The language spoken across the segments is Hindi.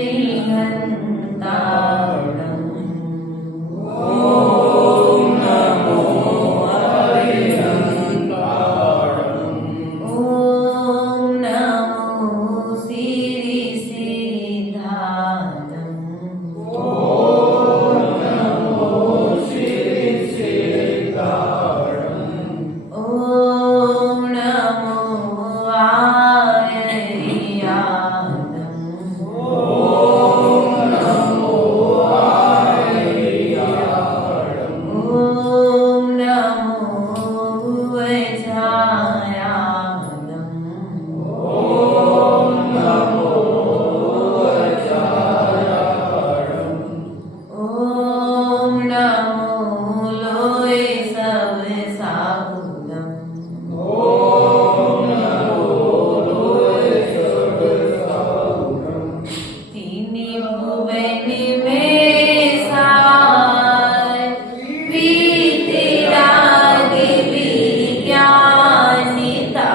श्रीहन्तारणम्। ॐ नमो हरिहन्तारणम्। ॐ नमो श्रीसिद्धार्थम्। ॐ नमो श्रीसिद्धार्थम्। ॐ नमो आर्यादम्। ॐ नमो आर्यादम्। ॐ नमो वज्रायादम्। ॐ नमो वज्रायादम्। ॐ नमो लोय सब साहुदम्। ॐ नमो लोयसर्वसाहुदम्। तीनि भुवन में सार वीतराग विज्ञानिता।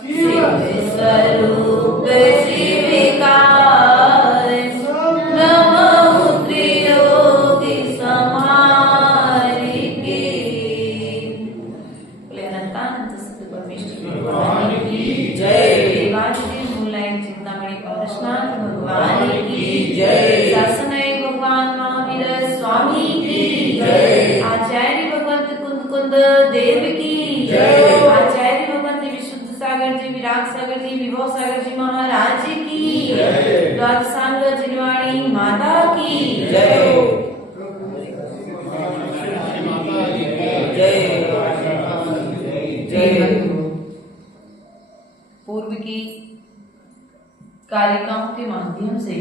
शिव स्वरूप शिविकार नमः त्रिलोकी समारिके। अनंतानंद सत्य परमेश्वर भगवान की जय। देवादिदेव मूलाय चिंतामणि पारसनाथ भगवान की जय। शासनाय भगवान महावीर स्वामी की जय। आचार्य भगवंत कुंद कुंद देव की जय। आचार्य भगवंत विशुद्ध सागर जी, विराग सागर जी, विभव सागर जी महाराज की जय। द्वादशांग जिनवाणी माता की जय। पूर्व की कार्यक्रमों के माध्यम से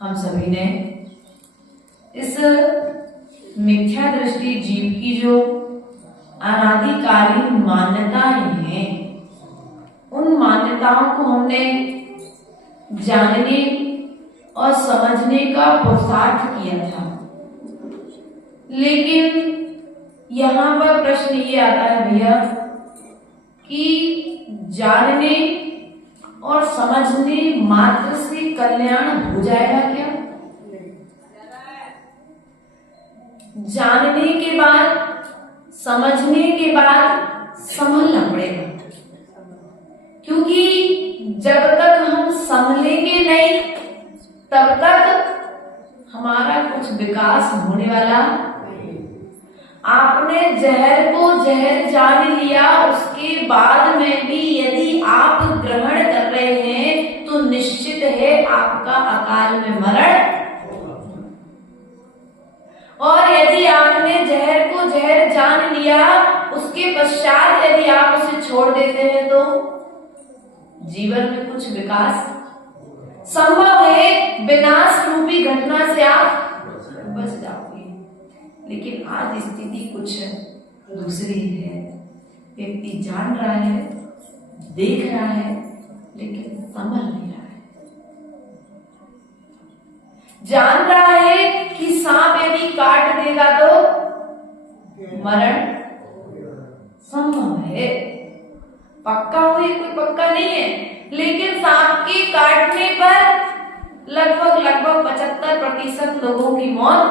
हम सभी ने इस मिथ्या दृष्टि जीव की जो अनादिकालीन मान्यताएं हैं, उन मान्यताओं को हमने जानने और समझने का पुरुषार्थ किया था। लेकिन यहाँ पर प्रश्न ये आता है भैया कि जानने और समझने मात्र से कल्याण हो जाएगा क्या? जानने के बाद, समझने के बाद संभलना पड़ेगा, क्योंकि जब तक हम संभलेंगे नहीं तब तक हमारा कुछ विकास होने वाला। आपने जहर को जहर जान लिया, उसके बाद में भी यदि आप ग्रहण कर रहे हैं तो निश्चित है आपका अकाल में मरण। और यदि आपने जहर को जहर जान लिया, उसके पश्चात यदि आप उसे छोड़ देते हैं तो जीवन में कुछ विकास संभव है। विनाश रूपी घटना से आप बच जाओगे। लेकिन आज स्थिति कुछ दूसरी है। व्यक्ति जान रहा है, देख रहा है, लेकिन समझ नहीं रहा है। जान रहा है कि सांप यदि काट देगा तो मरण संभव है, पक्का हो ये कोई पक्का नहीं है, लेकिन सांप के काटने पर लगभग 75% लोगों की मौत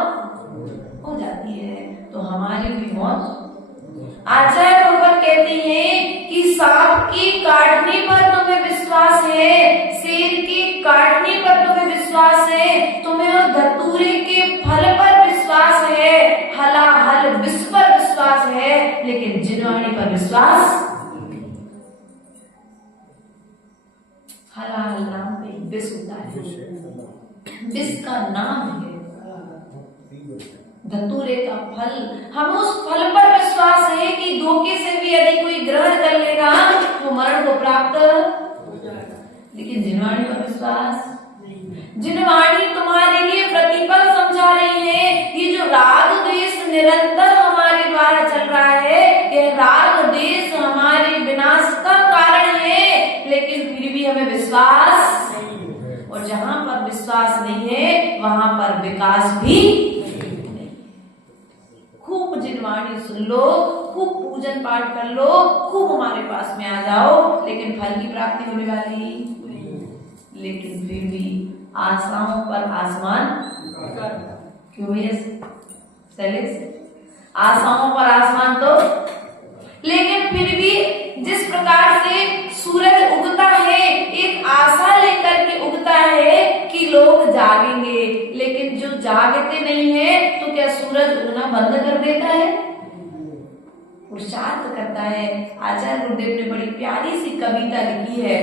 हो जाती है। तो हमारी भी मौत। आचार्य भगवान कहते हैं कि सांप के काटने पर तुम्हें विश्वास है, शेर के काटने पर तुम्हें विश्वास है, तुम्हें उस धतूरे के फल पर विश्वास है, हलाहल विष पर विश्वास है, लेकिन जिनवाणी पर विश्वास। हलाहल नाम पे विष होता है, विष का नाम है धतूरे का फल। हम उस फल पर विश्वास है कि धोखे से भी यदि कोई ग्रहण कर लेगा तो मरण को प्राप्त। लेकिन जिनवाणी पर विश्वास। जिनवाणी तुम्हारे लिए प्रतिपल समझा रही है। ये जो राग द्वेष निरंतर हमारे द्वारा चल रहा है, यह राग द्वेष हमारे विनाश का कारण है, लेकिन फिर भी हमें विश्वास। और जहां पर विश्वास नहीं है वहां पर विकास भी। खूब जिनवाणी सुन लो, खूब पूजन पाठ कर लो, खूब हमारे पास में आ जाओ, लेकिन फल की प्राप्ति होने वाली। लेकिन फिर भी आशाओं पर आसमान, क्यों भैया शैलेश? आशाओं पर आसमान तो, लेकिन फिर भी जिस प्रकार से सूरज उगता है एक आशा लेकर के उगता है कि लोग जागेंगे, लेकिन जो जागते नहीं है तो क्या सूरज उगना बंद कर देता है? पुरुषार्थ करता है। आचार्य गुरुदेव ने बड़ी प्यारी सी कविता लिखी है।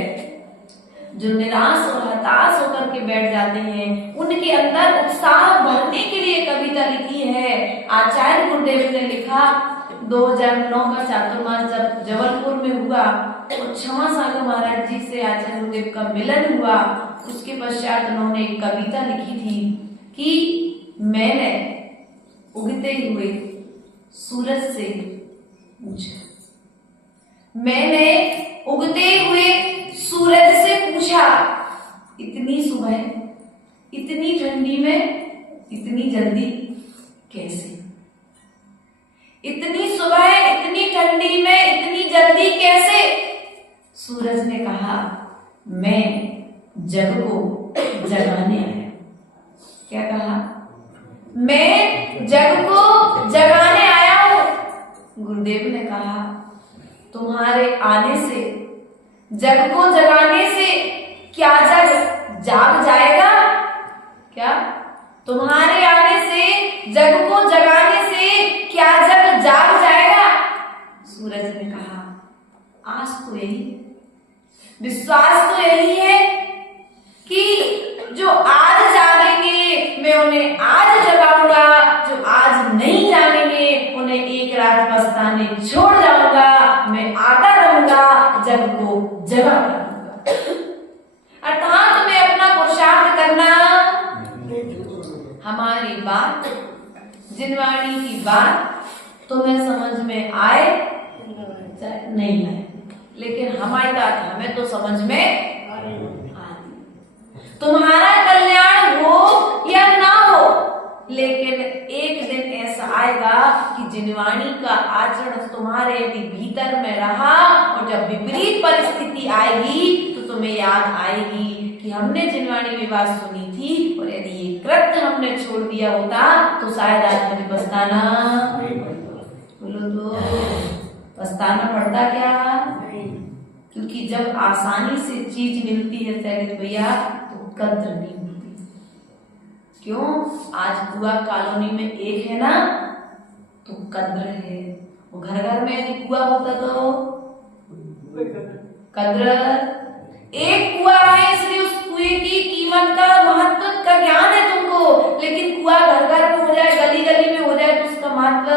जो निराश और हताश होकर के बैठ जाते हैं उनके अंदर उत्साह भरने के लिए कविता लिखी है। आचार्य गुरुदेव ने लिखा 2009 का चातुर्मास जब जबलपुर में हुआ तो क्षमा सागर महाराज जी से आचार्य गुरुदेव का मिलन हुआ। उसके पश्चात उन्होंने एक कविता लिखी थी कि मैंने उगते हुए सूरज से पूछा, मैंने उगते हुए सूरज से पूछा, इतनी सुबह इतनी ठंडी में इतनी जल्दी कैसे? इतनी सुबह इतनी ठंडी में इतनी जल्दी कैसे? सूरज ने कहा, मैं जग को जगाने आया। क्या कहा? मैं जग को जगाने आया हूं। गुरुदेव ने कहा, तुम्हारे आने से जग को जगाने से क्या जग जाग जाएगा? क्या तुम्हारे आने से जग को जगाने से क्या जग जाग जाएगा? सूरज ने कहा, आस तो यही, विश्वास तो यही है कि जो आज जागेंगे मैं उन्हें आज जगाऊंगा, जो आज नहीं जागेंगे उन्हें एक रात पछताने छोड़ जाऊंगा। मैं आता रहूंगा, जग को जगा रहूंगा। अर्थात मैं अपना पुरुषार्थ करना, हमारी बात जिनवाणी की बात तुम्हें समझ में आए चाहे नहीं आए, लेकिन हमारी बात हमें तो समझ में तुम्हारा कल्याण हो या ना हो, लेकिन एक दिन ऐसा आएगा कि जिनवाणी का आचरण तुम्हारे यदि भीतर में रहा और जब विपरीत परिस्थिति आएगी तो तुम्हें याद आएगी कि हमने जिनवाणी में बात सुनी थी और यदि ये कृत्य हमने छोड़ दिया होता तो शायद आज मुझे पछताना, बोलो तो पछताना पड़ता क्या? क्योंकि जब आसानी से चीज मिलती है शैलेश भैया तो कद्र नहीं होती। क्यों? आज कुआ कॉलोनी में एक है ना तो कद्र है, वो घर घर में यदि कुआ होता तो कद्र। एक कुआ है इसलिए उस कुएं की कीमत का महत्व का ज्ञान है तुमको, लेकिन कुआ घर घर में हो जाए गली गली में हो जाए तो उसका महत्व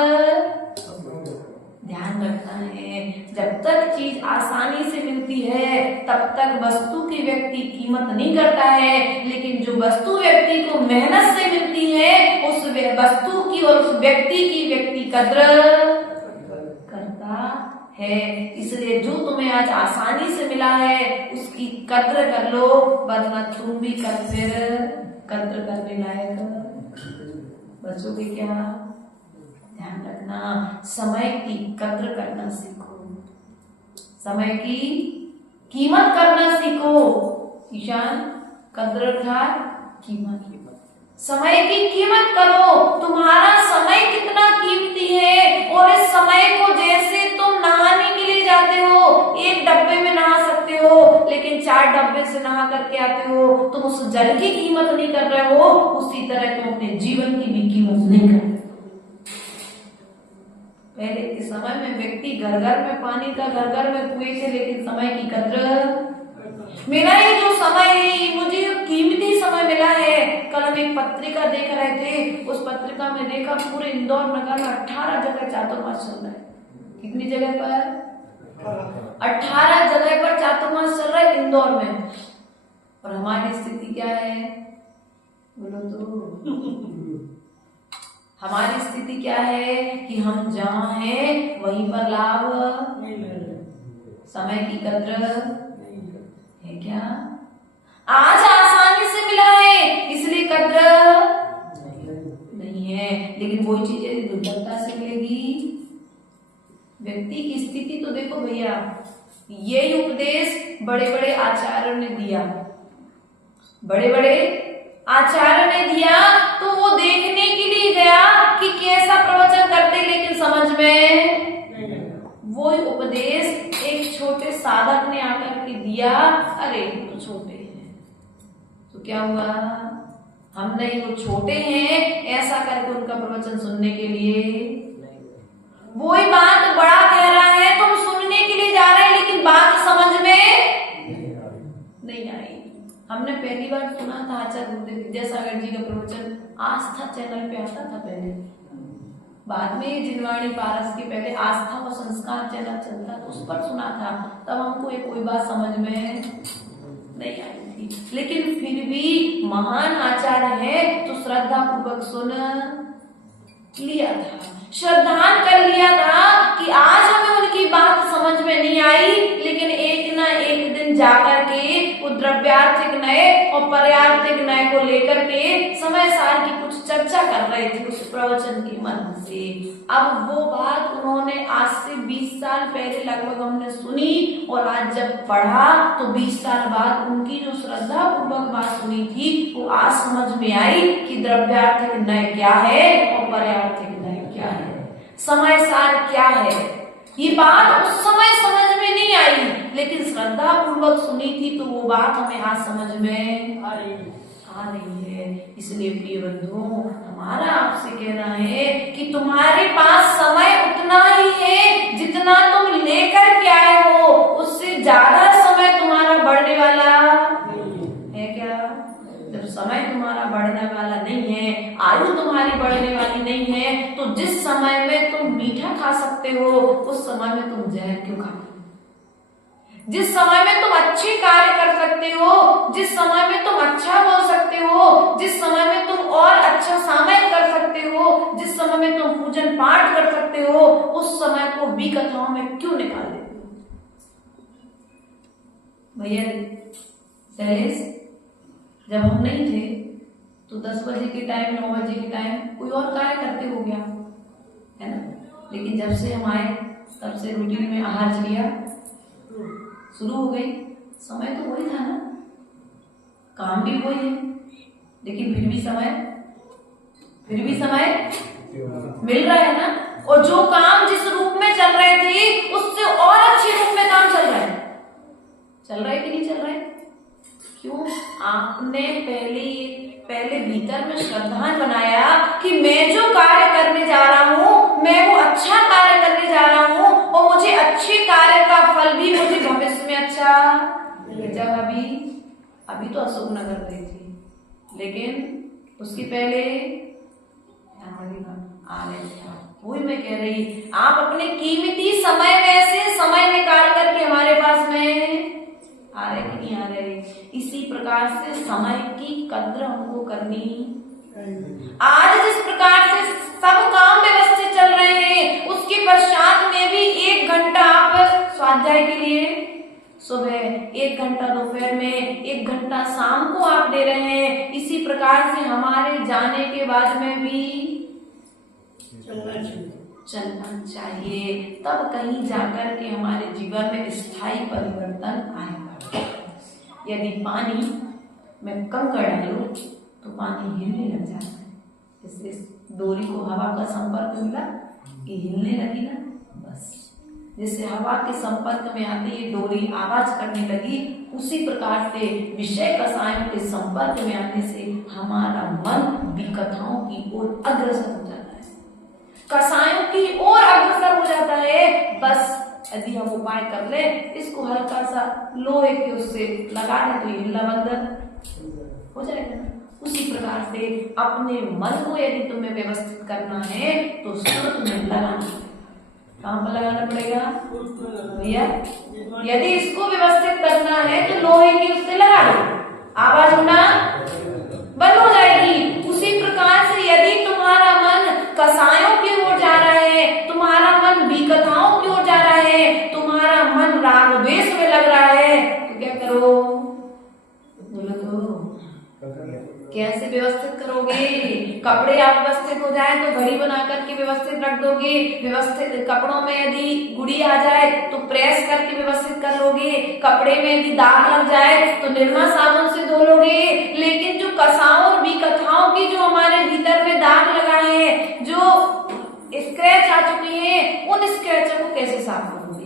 ध्यान रखना है। जब तक चीज आसानी से मिलती है तब तक वस्तु की व्यक्ति कीमत नहीं करता है, लेकिन जो वस्तु व्यक्ति को मेहनत से मिलती है उस वस्तु की और उस व्यक्ति की व्यक्ति कद्र करता है। इसलिए जो तुम्हें आज आसानी से मिला है उसकी कद्र कर लो, वरना तुम भी कद्र करने लायक बचोगे क्या? ध्यान रखना, समय की कद्र करना सीखो, समय की कीमत करना सीखो। ईशान, कद्र अर्थात कीमत। समय की कीमत करो, तुम्हारा समय कितना कीमती है और इस समय को जैसे तुम नहाने के लिए जाते हो, एक डब्बे में नहा सकते हो लेकिन 4 डब्बे से नहा करके आते हो, तुम उस जल की कीमत नहीं कर रहे हो, उसी तरह तुम अपने जीवन की भी कीमत नहीं कर रहे। पहले के समय में व्यक्ति घर घर में पानी था, घर घर में कुएं थे, लेकिन समय की कद्र, मेरा ये जो समय है मुझे कीमती समय मिला है। कल हम एक पत्रिका देख रहे थे, उस पत्रिका में देखा पूरे इंदौर नगर में 18 जगह चातुर्मास चल रहा है। कितनी जगह पर? 18 जगह पर चातुर्मास चल रहा है इंदौर में। और हमारी स्थिति क्या है बोलो तो? हमारी स्थिति क्या है कि हम जहां हैं वहीं पर लाभ, समय की कद्र है क्या? आज आसानी से मिला है इसलिए कद्र नहीं है, लेकिन वही चीज यदि दुर्लभता से मिलेगी। व्यक्ति की स्थिति तो देखो भैया, यही उपदेश बड़े बड़े आचार्यों ने दिया। बड़े बड़े आचार्य ने दिया तो वो देखने के लिए गया कि कैसा प्रवचन करते, लेकिन समझ में वो उपदेश एक छोटे साधक ने आकर के दिया। अरे वो तो छोटे हैं, तो क्या हुआ, हम नहीं, वो छोटे हैं ऐसा करके उनका प्रवचन सुनने के लिए, वही बात बड़ा कह रहा है, तुम सुनने के लिए जा रहे हैं लेकिन बात समझ में नहीं आई। हमने पहली बार सुना था आचार्य गुरुदेव विद्यासागर जी का प्रवचन, आस्था चैनल पे आता था पहले, बाद में जिनवाणी पारस के पहले आस्था व संस्कार चैनल चलता, तो उस पर सुना था। तब हमको एक कोई बात समझ में नहीं आई थी, लेकिन फिर भी महान आचार्य है तो श्रद्धा पूर्वक सुन लिया था, श्रद्धान कर लिया था कि आज हमें उनकी बात समझ में नहीं आई, लेकिन एक ना एक दिन जाकर के वो द्रव्यार्थिक नय और पर्यार्थिक नय को लेकर के समय सार की कुछ चर्चा कर रहे थे उस प्रवचन के मन से। अब वो बात उन्होंने आज से 20 साल पहले लगभग हमने सुनी, और आज जब पढ़ा तो 20 साल बाद उनकी जो श्रद्धा पूर्वक बात सुनी थी वो आज समझ में आई कि द्रव्यार्थिक नय क्या है और पर्यार्थिक नय क्या है, समय सार क्या है। ये बात उस समय समझ में नहीं आई, लेकिन श्रद्धा पूर्वक सुनी थी तो वो बात हमें आज समझ में आ रही है। इसलिए प्रिय बंधु, हमारा आपसे कहना है कि तुम्हारे पास समय उतना ही है जितना तुम लेकर के आए हो, उससे ज्यादा समय तुम्हारा बढ़ने वाला है क्या? जब समय तुम्हारा बढ़ने वाला नहीं है, आयु तुम्हारी बढ़ने वाली नहीं है, तो जिस समय में तुम मीठा खा सकते हो उस समय में तुम जहर क्यों खाते? जिस समय में तुम अच्छे कार्य कर सकते हो, जिस समय में तुम अच्छा बोल सकते हो, जिस समय में तुम और अच्छा सामय कर सकते हो, जिस समय में तुम पूजन पाठ कर सकते हो, उस समय को भी कथाओं में क्यों निकाल देते हो? भैया शैलेश, जब हम नहीं थे तो 10 बजे के टाइम, 9 बजे के टाइम कोई और कार्य करते हो गया है ना, लेकिन जब से हम आए तब से रूटीन में आहार चर्या शुरू हो गई। समय तो वही था ना, काम भी वही है, लेकिन फिर भी समय मिल रहा है ना, और जो काम जिस रूप में चल रहे थे उससे और अच्छे रूप में काम चल रहा है कि नहीं चल रहा है? क्यों? आपने पहले भीतर में श्रद्धा बनाया कि मैं जो कार्य करने जा रहा हूँ मैं वो अच्छा कार्य करने जा रहा हूँ, और मुझे अच्छे कार्य का फल भी मुझे भविष्य में अच्छा। जब अभी तो अशोक नगर गई थी, लेकिन उसके पहले आ रहे थे। वही मैं कह रही, आप अपने कीमती समय में से समय निकाल करके हमारे पास में आ रहे कि नहीं आ रहे? इसी प्रकार से समय की कद्र हमको करनी। आज जिस प्रकार से सब काम व्यवस्थित चल रहे हैं, उसके पश्चात में भी 1 घंटा आप स्वाध्याय के लिए सुबह, 1 घंटा दोपहर में, 1 घंटा शाम को आप दे रहे हैं। इसी प्रकार से हमारे जाने के बाद में भी चलना चाहिए, तब कहीं जाकर के हमारे जीवन में स्थायी परिवर्तन आएगा। यदि पानी में कंकड़ डालो तो पानी हिलने लग जाता है, जैसे डोरी को हवा का संपर्क मिला, ये हिलने लगी ना, बस जैसे हवा के संपर्क में आती है डोरी आवाज करने लगी, उसी प्रकार से विषय कसायों के संपर्क में आने से हमारा मन विकथाओं की ओर अग्रसर हो जाता है, कसायों की ओर अग्रसर हो जाता है। बस यदि हम उपाय कर ले, इसको हल्का सा लोहे के उससे लगा दे तो ये हिलना बंद हो जाएगा। उसी प्रकार से अपने मन को यदि तुम्हें व्यवस्थित करना है तो उसको तुम्हें लगाना पड़ेगा। कहाँ पर लगाना पड़ेगा भैया? यदि इसको व्यवस्थित करना है तो लोहे की उससे लगा दो, आवाज होना बंद हो जाएगी। उसी प्रकार से यदि तुम्हारा मन कसायों की ओर जा रहा है, तुम्हारा मन विकथाओं की ओर जा रहा है, तुम्हारा मन राग द्वेष में लग रहा है, तो क्या करो? बोलो तो कैसे व्यवस्थित करोगे? कपड़े आप व्यवस्थित हो जाए तो घड़ी बना करके व्यवस्थित रख दोगे, व्यवस्थित कपड़ों में यदि गुड़ी आ जाए तो प्रेस करके व्यवस्थित कर लोगे, कपड़े में यदि दाग लग जाए तो निरमा साबुन से धो लोगे, करोगे, लेकिन जो कसाओं और विकथाओं की जो हमारे भीतर में दाग लगाए हैं, जो स्क्रैच आ चुकी हैं, उन स्क्रैचों को कैसे साफ करोगे?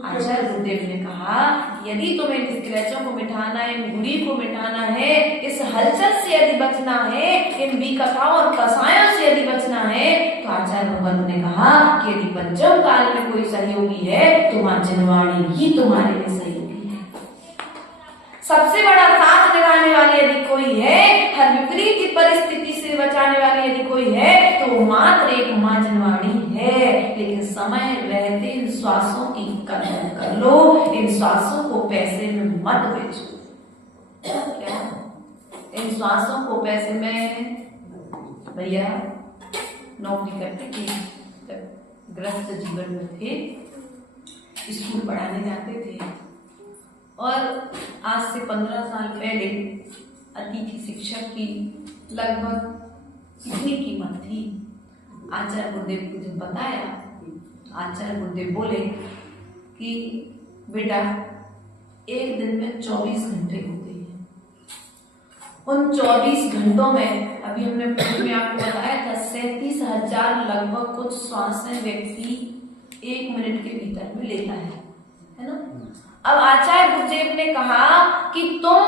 आचार्य गुरुदेव ने कहा यदि तुम्हें इन स्क्रैचों को मिटाना है, इन बुरी को मिटाना है, इस हलचल से यदि बचना है, इन विकथाओं और कसायों से यदि बचना है, तो आचार्य भगवान ने कहा कि यदि पंचम काल में कोई सहयोगी है तो मां जिनवाणी ही तुम्हारे लिए सहयोगी है। सबसे बड़ा साथ लगाने वाले यदि कोई है, हर विपरीत परिस्थिति से बचाने वाले यदि कोई है, तो मात्र एक मां जिनवाणी है। लेकिन समय रहते इन श्वासों की कदर कर लो, इन श्वासों को पैसे में मत बेचो। क्या इन श्वासों को पैसे में? भैया नौकरी करते थे, जब ग्रस्त जीवन में थे, स्कूल पढ़ाने जाते थे, और आज से 15 साल पहले अतिथि शिक्षक की लगभग इतनी कीमत थी। आचार्य गुरुदेव को जब बताया, आचार्य गुरुदेव बोले कि बेटा एक दिन में 24 घंटे होते हैं, उन 24 घंटों में अभी हमने पूर्व में आपको बताया था 37,000 लगभग कुछ श्वासें व्यक्ति 1 मिनट के भीतर में लेता है ना। अब आचार्य गुरुदेव ने कहा कि तुम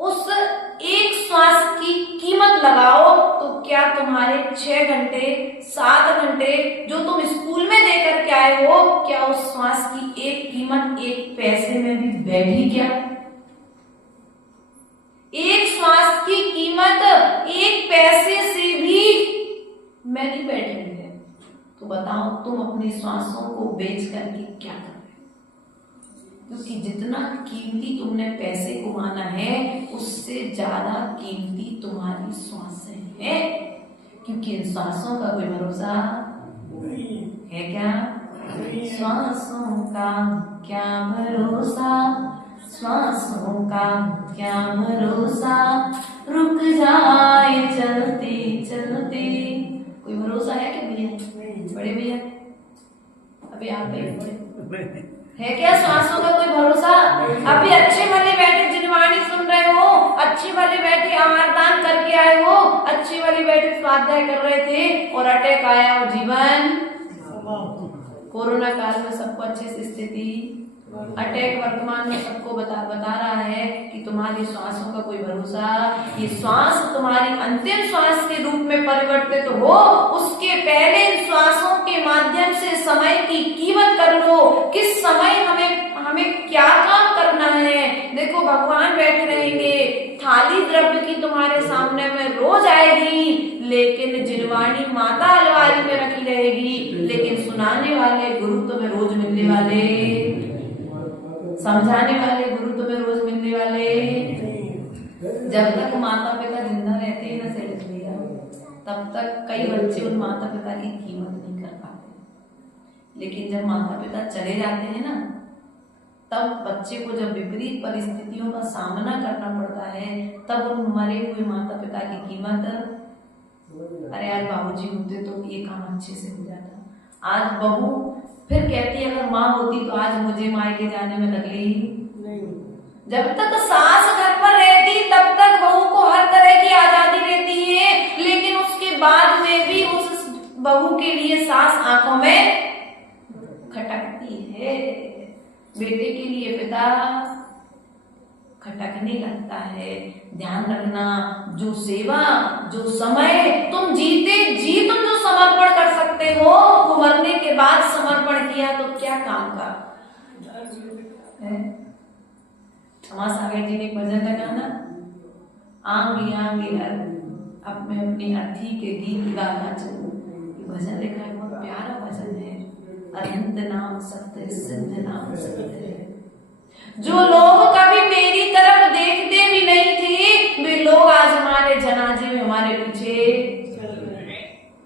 उस एक श्वास की कीमत लगाओ, तो क्या तुम्हारे 6 घंटे 7 घंटे जो तुम स्कूल में देकर के आए हो, क्या उस श्वास की एक कीमत 1 पैसे में भी बैठी? क्या एक श्वास की कीमत 1 पैसे से भी मैं नहीं बैठी है? तो बताओ तुम अपनी श्वासों को बेच करके क्या कर? क्योंकि जितना कीमती तुमने पैसे को माना है, उससे ज्यादा कीमती तुम्हारी श्वासें हैं। क्योंकि इन श्वासों का कोई भरोसा है क्या? श्वासों का क्या भरोसा, श्वासों का क्या भरोसा, रुक जाए चलते चलते। कोई भरोसा है क्या भैया? बड़े भैया अभी आप बड़े है क्या? श्वासों का कोई भरोसा? अभी अच्छे वाले बैठे जिनवाणी सुन रहे हो, अच्छे वाले बैठे आहार दान करके आए हो, अच्छे वाले बैठे स्वाध्याय कर रहे थे, और अटैक आया और जीवन। कोरोना काल में सबको अच्छे से स्थिति, अटैक वर्तमान में सबको बता रहा है कि तुम्हारी श्वासों का कोई भरोसा। ये श्वास तुम्हारी अंतिम श्वास के रूप में परिवर्तित हो, उसके पहले इन श्वासों के माध्यम से समय की कीमत कर लो। किस समय हमें क्या काम करना है। देखो भगवान बैठे रहेंगे, थाली द्रव्य की तुम्हारे सामने में रोज आएगी, लेकिन जिनवाणी माता अलमारी में रखी रहेगी, लेकिन सुनाने वाले गुरु तुम्हें रोज मिलने वाले, समझाने वाले गुरु तुम्हें रोज मिलने वाले। जब तक माता पिता जिंदा रहते हैं ना शैलेश भैया, तब तक कई बच्चे उन माता पिता की कीमत नहीं कर पाते। लेकिन जब माता पिता चले जाते हैं ना, तब बच्चे को जब विपरीत परिस्थितियों का सामना करना पड़ता है, तब उन मरे हुए माता पिता की कीमत, अरे यार बाबूजी होते तो ये काम अच्छे से हो जाता। आज बहू फिर कहती है अगर माँ होती तो आज मुझे मायके जाने में तकलीफ नहीं। जब तक सास घर पर रहती तब तक बहू को हर तरह की आजादी रहती है, लेकिन उसके बाद में भी उस बहू के लिए सास आंखों में खटकती है। बेटे के लिए पिता खटकने लगता है। ध्यान रखना, जो सेवा, जो समय तुम जीते जी तुम जो समर्पण कर सकते हो, वो मरने के बाद समर्पण किया तो क्या काम का है। क्षमा सागर जी ने भजन लगाना, आंगी आंगी अब मैं अपनी अर्थी के गीत गाना चलूं। ये भजन लिखा है, बहुत प्यारा भजन है। अनंत नाम सत्य, सिद्ध नाम सत्य है। जो लोग कभी मेरी तरफ देखते भी नहीं थे, वे लोग आज हमारे जनाजे में हमारे पीछे,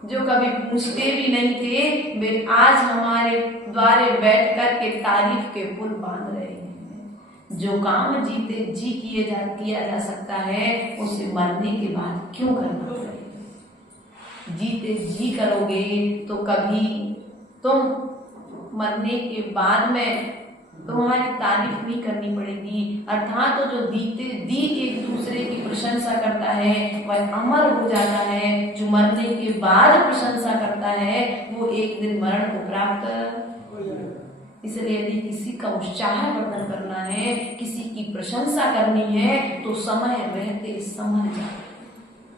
जो कभी पूछते भी नहीं थे, वे आज हमारे द्वारे बैठ कर के तारीफ के पुल बांध रहे हैं। जो काम जीते जी किया जा सकता है, उसे मरने के बाद क्यों करना पड़ेगा। जीते जी करोगे तो कभी तुम मरने के बाद में तुम्हारी तारीफ नहीं करनी पड़ेगी। अर्थात तो जो दी एक दूसरे की प्रशंसा करता है वह अमर हो जाता है, जो मरने के बाद प्रशंसा करता है वो एक दिन मरण को प्राप्त। इसलिए यदि किसी का उत्साह वर्धन करना है, किसी की प्रशंसा करनी है तो समय रहते समझ जाओ,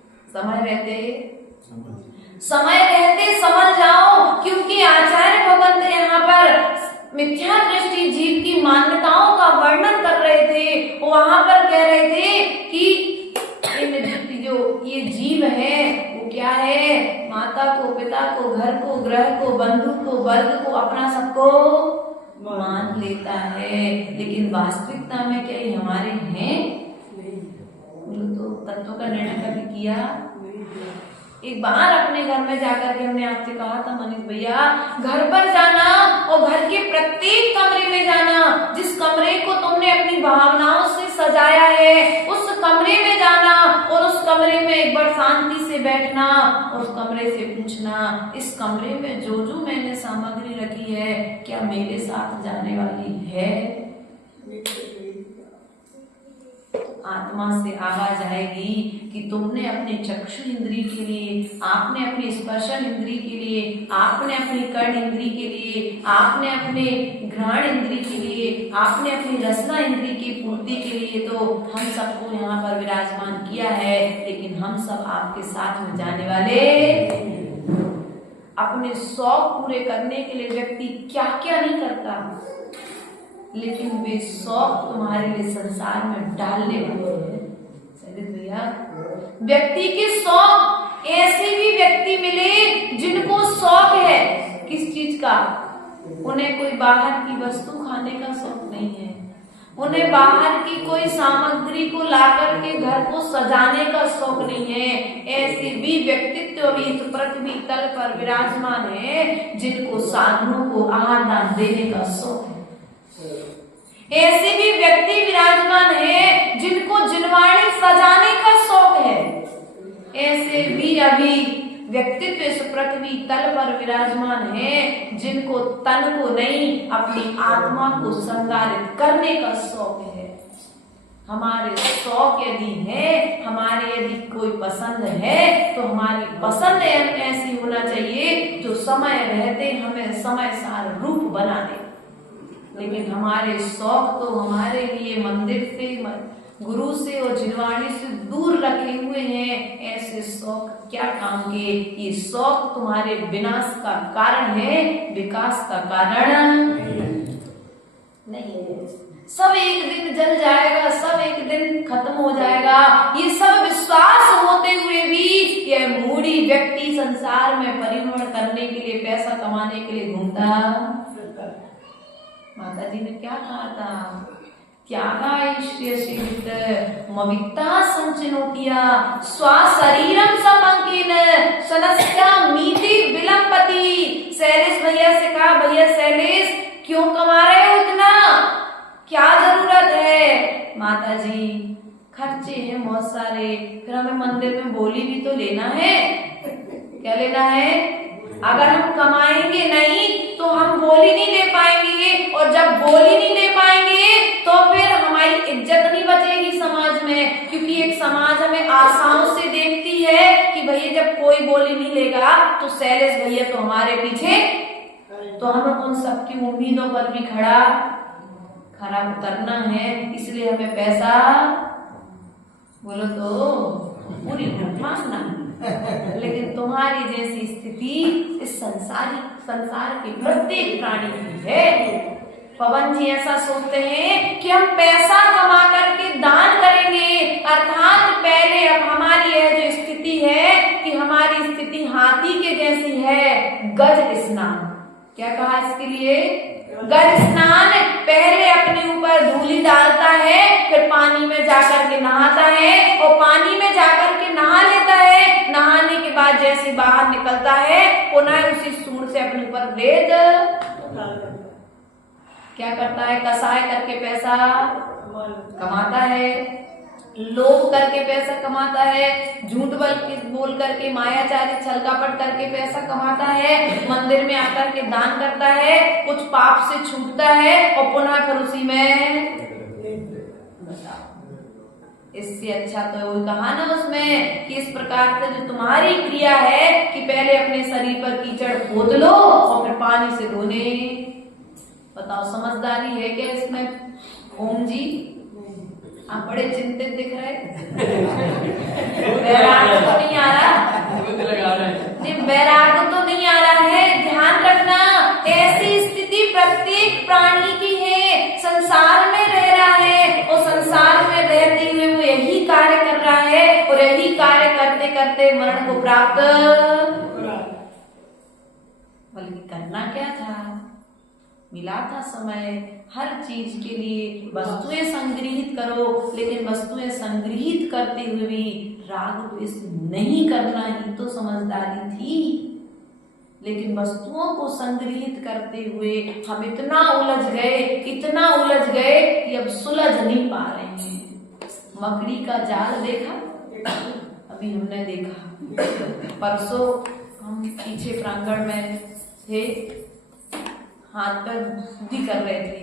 समय रहते समझ जाओ। क्योंकि आचार्य भगवंत यहाँ पर मिथ्या दृष्टि जीव की मान्यताओं का वर्णन कर रहे थे। वहां पर कह रहे थे कि जो ये जीव है वो क्या है, माता को, पिता को, घर को, ग्रह को, बंधु को, वर्ग को, अपना सबको मान लेता है। लेकिन वास्तविकता में क्या ये हमारे हैं? तो तत्व का निर्णय कभी किया? एक बार अपने घर में जाकर के हमने आपसे कहा था मनीष भैया, घर पर जाना और घर के प्रत्येक कमरे में जाना, जिस कमरे को तुमने अपनी भावनाओं से सजाया है उस कमरे में जाना और उस कमरे में एक बार शांति से बैठना और उस कमरे से पूछना, इस कमरे में जो जो मैंने सामग्री रखी है क्या मेरे साथ जाने वाली है? आत्मा से आवाज आएगी कि तुमने अपने चक्षु इंद्रिय के लिए, आपने अपने स्पर्शन इंद्रिय के लिए, आपने अपनी कर्ण इंद्रिय के लिए, आपने अपने घ्राण इंद्रिय के लिए, आपने अपनी रसना इंद्रिय की पूर्ति के लिए तो हम सबको यहाँ पर विराजमान किया है। लेकिन हम सब आपके साथ में जाने वाले। अपने शौक पूरे करने के लिए व्यक्ति क्या क्या नहीं करता, लेकिन वे शौक तुम्हारे लिए संसार में डालने वाले हैं। भैया, व्यक्ति के शौक, ऐसे भी व्यक्ति मिले जिनको शौक है किस चीज का? उन्हें कोई बाहर की वस्तु खाने का शौक नहीं है, उन्हें बाहर की कोई सामग्री को लाकर के घर को सजाने का शौक नहीं है। ऐसे भी व्यक्तित्व भी इस पृथ्वी तल पर विराजमान है जिनको साधुओं को आहार दान देने का शौक है। ऐसे भी व्यक्ति विराजमान है जिनको जिनवाणी सजाने का शौक है। ऐसे भी अभी व्यक्तित्व इस पृथ्वी तल पर विराजमान है जिनको तन को नहीं अपनी आत्मा को संगारित करने का शौक है। हमारे शौक यदि है, हमारे यदि कोई पसंद है तो हमारी पसंद ऐसी होना चाहिए जो समय रहते हमें समय सार रूप बना दे। लेकिन हमारे शौक तो हमारे लिए मंदिर से, गुरु से और जिनवाणी से दूर रखे हुए हैं। ऐसे शौक क्या काम के? ये शौक तुम्हारे विनाश का कारण है, विकास का कारण नहीं है। सब एक दिन जल जाएगा, सब एक दिन खत्म हो जाएगा। ये सब विश्वास होते हुए भी यह मूढ़ी व्यक्ति संसार में परिभ्रमण करने के लिए, पैसा कमाने के लिए घूमता। माता जी ने क्या कहा था? त्यागाश्रित मविता संचिनोतिया स्वशरीरम समंकिन सनस्यामीति विलंबति। शैलेश भैया से कहा, भैया शैलेश क्यों कमा रहे हो इतना, क्या जरूरत है? माता जी खर्चे हैं बहुत सारे, फिर हमें मंदिर में बोली भी तो लेना है। क्या लेना है? अगर हम कमाएंगे नहीं तो हम बोली नहीं ले पाएंगे, और जब बोली नहीं ले पाएंगे तो फिर हमारी इज्जत नहीं बचेगी समाज में। क्योंकि एक समाज हमें आशाओं से देखती है कि भैया जब कोई बोली नहीं लेगा तो शैलेश भैया तो हमारे पीछे, तो हमें उन सबकी उम्मीदों पर भी खरा उतरना है। इसलिए हमें पैसा बोलो तो पूरी मांगना। लेकिन तुम्हारी जैसी स्थिति इस संसार के प्रत्येक प्राणी की है। पवन जी ऐसा सोचते हैं कि हम पैसा कमा करके दान करेंगे, अर्थात पहले अब हमारी यह जो स्थिति है कि हमारी स्थिति हाथी के जैसी है। गज स्नान, क्या कहा इसके लिए? गज स्नान। पहले अपने ऊपर धूली डालता है, फिर पानी में जाकर के नहाता है, और पानी में जाकर के नहा लेता है। नहाने के बाद जैसे बाहर निकलता है पुनः उसी सूंड से अपने ऊपर रेत क्या करता है? कसाय करके पैसा कमाता है। लोभ करके पैसा कमाता है, झूठ बोल करके, मायाचारी छल कपट करके पैसा कमाता है, मंदिर में आकर के दान करता है, कुछ पाप से छूटता है और पुनः फिर उसी में बताओ। इससे अच्छा तो वो कहा ना उसमें कि इस प्रकार से जो तुम्हारी क्रिया है कि पहले अपने शरीर पर कीचड़ पोत लो और फिर पानी से धोने। बताओ समझदारी है क्या इसमें? ओम जी आप बड़े चिंतित दिख रहे। वैराग्य तो नहीं आ रहा जी, वैराग्य तो नहीं आ रहा है। ध्यान रखना, ऐसी स्थिति प्रत्येक प्राणी की है। संसार में रह रहा है और संसार में रहते हुए वो यही कार्य कर रहा है और यही कार्य करते करते मरण को प्राप्त, बल्कि करना क्या था, मिला था समय हर चीज के लिए। वस्तुएं संग्रहित करो, लेकिन वस्तुएं संग्रहित करते हुए भी राग द्वेष नहीं करना ही तो समझदारी थी। लेकिन वस्तुओं को संग्रहित करते हुए हम इतना उलझ गए कि अब सुलझ नहीं पा रहे हैं। मकड़ी का जाल देखा, अभी हमने देखा परसों, हम पीछे प्रांगण में थे, हाथ पर शुद्धि कर रहे थे,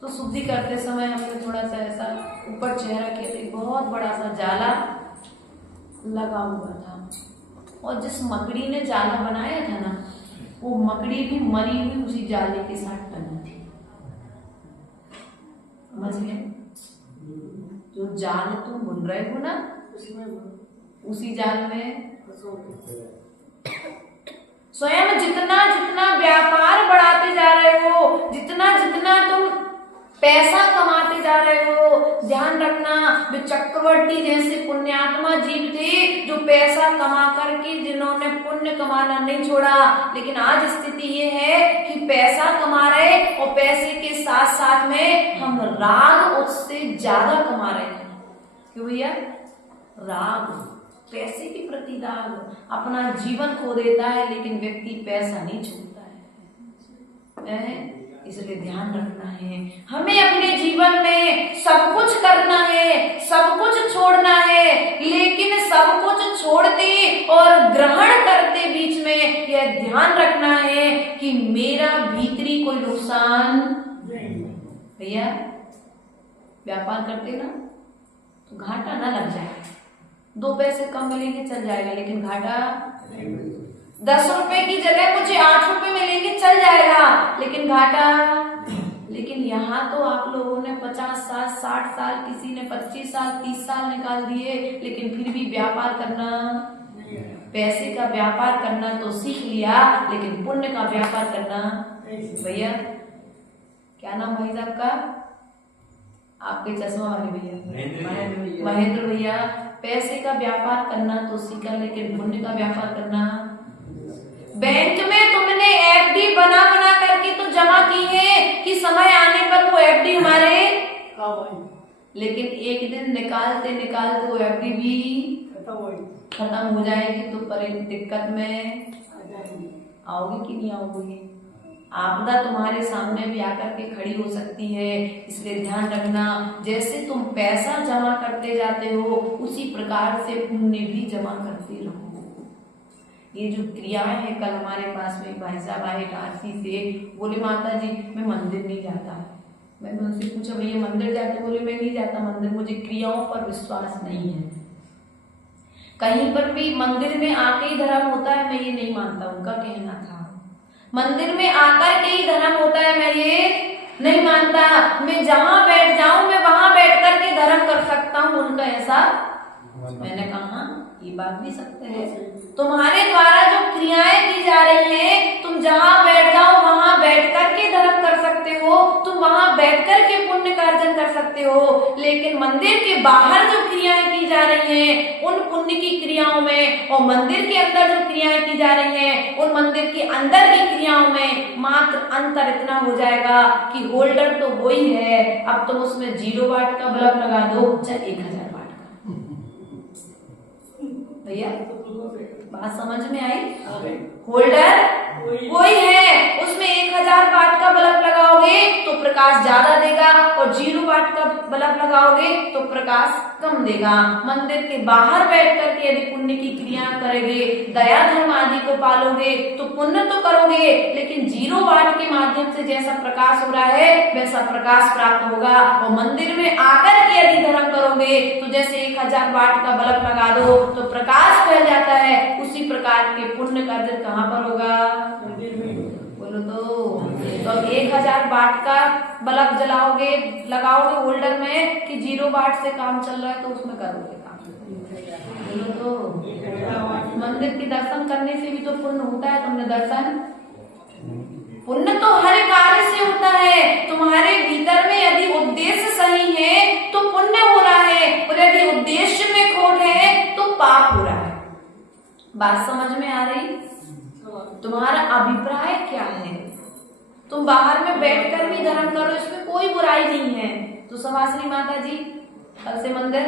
तो शुद्धि करते समय हमने थोड़ा सा ऐसा ऊपर चेहरा किया, एक बहुत बड़ा सा जाला लगा हुआ था और जिस मकड़ी ने जाला बनाया था ना, वो मकड़ी भी मरी हुई उसी जाले के साथ टंगी थी। समझ गए? जो जाल तुम बुन रहे हो ना, उसी जाल में स्वयं जितना जितना व्यापार बढ़ाते जा रहे हो, जितना जितना तुम पैसा कमाते जा रहे हो, ध्यान रखना वे चक्रवर्ती जैसे पुण्यात्मा जीव थे जो पैसा कमा करके जिन्होंने पुण्य कमाना नहीं छोड़ा। लेकिन आज स्थिति ये है कि पैसा कमा रहे और पैसे के साथ साथ में हम राग उससे ज्यादा कमा रहे हैं। क्यों भैया? राग, पैसे के प्रति राग अपना जीवन खो देता है, लेकिन व्यक्ति पैसा नहीं छोड़ता है। इसलिए ध्यान रखना है, हमें अपने जीवन में सब कुछ करना है, सब कुछ छोड़ना है, लेकिन सब कुछ छोड़ते और ग्रहण करते बीच में यह ध्यान रखना है कि मेरा भीतरी कोई नुकसान। भैया व्यापार करते ना तो घाटा ना लग जाए, 2 पैसे कम मिलेंगे चल जाएगा, लेकिन घाटा 10 रुपए की जगह मुझे 8 रुपए मिलेंगे चल जाएगा, लेकिन घाटा। लेकिन यहाँ तो आप लोगों ने 50 साल 60 साल, किसी ने 25 साल 30 साल निकाल दिए, लेकिन फिर भी व्यापार करना, पैसे का व्यापार करना तो सीख लिया, लेकिन पुण्य का व्यापार करना। भैया क्या नाम भाई साहब का? आपके चश्मा वाले भैया, महेंद्र भैया। पैसे का व्यापार करना तो सीखा, लेकिन पुण्य का व्यापार करना। बैंक में तुमने एफडी बना बना करके तो जमा की है कि समय आने पर वो एफडी हमारे, लेकिन एक दिन निकालते निकालते वो एफडी भी खत्म हो जाएगी, तो पर दिक्कत में आओगी कि नहीं आओगी? आपदा तुम्हारे सामने भी आकर के खड़ी हो सकती है। इसलिए ध्यान रखना, जैसे तुम पैसा जमा करते जाते हो उसी प्रकार से पुण्य भी जमा करते रहो। ये जो क्रियाएं हैं, कल हमारे पास में भाई साहब आए काशी से, बोले माता जी मैं मंदिर नहीं जाता। मैंने उनसे पूछा भैया मंदिर जाते? बोले मैं नहीं जाता मंदिर, मुझे क्रियाओं पर विश्वास नहीं है। कहीं पर भी मंदिर में आके ही धर्म होता है मैं ये नहीं मानता, उनका कहना था। मंदिर में आकर के ही धर्म होता है मैं ये नहीं मानता। मैं जहां बैठ जाऊं मैं वहां बैठ कर के धर्म कर सकता हूं, उनका ऐसा। मैंने कहा ये बात भी सत्य है, तुम्हारे द्वारा जो क्रियाएं की जा रही हैं, तुम जहां बैठ जाओ वहां बैठ करके धर्म कर सकते हो, तुम वहां बैठ करके पुण्य का अर्जन कर सकते हो। लेकिन मंदिर के बाहर जो क्रियाएं की जा रही हैं, उन पुण्य की क्रियाओं में, और मंदिर के अंदर जो क्रियाएं की जा रही हैं, उन मंदिर के अंदर की क्रियाओं में मात्र अंतर इतना हो जाएगा कि होल्डर तो वही है, अब तुम उसमें 0 वाट का बल्ब लगा दो चाहे 1000 वाट का। भैया बात समझ में आई? होल्डर वही है, उसमें 1000 वाट का बल्ब लगाओगे लगाओगे तो प्रकाश ज्यादा देगा, और 0 वाट का बल्ब लगाओगे तो प्रकाश कम देगा। मंदिर के बाहर बैठ करके यदि पुण्य की क्रिया करोगे, दया धर्म आदि को पालोगे तो पुण्य तो करोगे, लेकिन 0 वाट के माध्यम से जैसा प्रकाश हो रहा है वैसा प्रकाश प्राप्त होगा। और मंदिर में आकर के यदि धर्म करोगे तो जैसे 1000 वाट का बल्ब लगा दो तो प्रकाश फैल जाता है, उसी प्रकार के पुण्य का अर्जन कहाँ पर होगा? बोलो तो 1000 वाट का बल्ब जलाओगे, लगाओगे होल्डर में कि 0 वाट से काम चल रहा है तो उसमें करोगे काम? बोलो तो मंदिर के दर्शन करने से भी तो पुण्य होता है। तुमने दर्शन, पुण्य तो हर कार्य से होता है। तुम्हारे भीतर में यदि उद्देश्य सही है तो पुण्य हो रहा है, और यदि उद्देश्य में खोट है तो पाप हो रहा है। बात समझ में आ रही? तुम्हारा अभिप्राय क्या है? तुम बाहर में बैठकर भी धर्म करो, इसमें कोई बुराई नहीं है। तो सुभाषिनी माता जी कल से मंदिर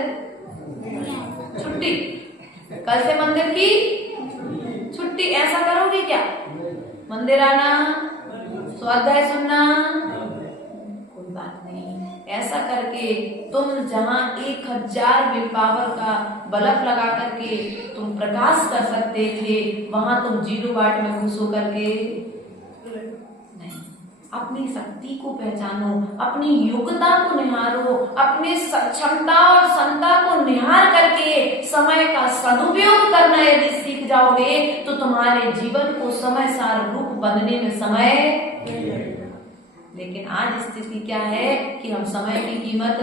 छुट्टी, कल से मंदिर की छुट्टी, ऐसा करोगे क्या? मंदिर आना, स्वाध्याय सुनना, कोई बात नहीं। ऐसा करके तुम जहां 1000 विल पावर का बल्ब लगा करके तुम प्रकाश कर सकते थे, वहां तुम 0 वाट में घुस होकर के नहीं। अपनी शक्ति को पहचानो, अपनी योग्यता को निहारो, अपने क्षमता और क्षमता को निहार करके समय का सदुपयोग करना यदि सीख जाओगे तो तुम्हारे जीवन को समय सार रूप बनने में समय। लेकिन आज स्थिति क्या है कि हम समय की कीमत,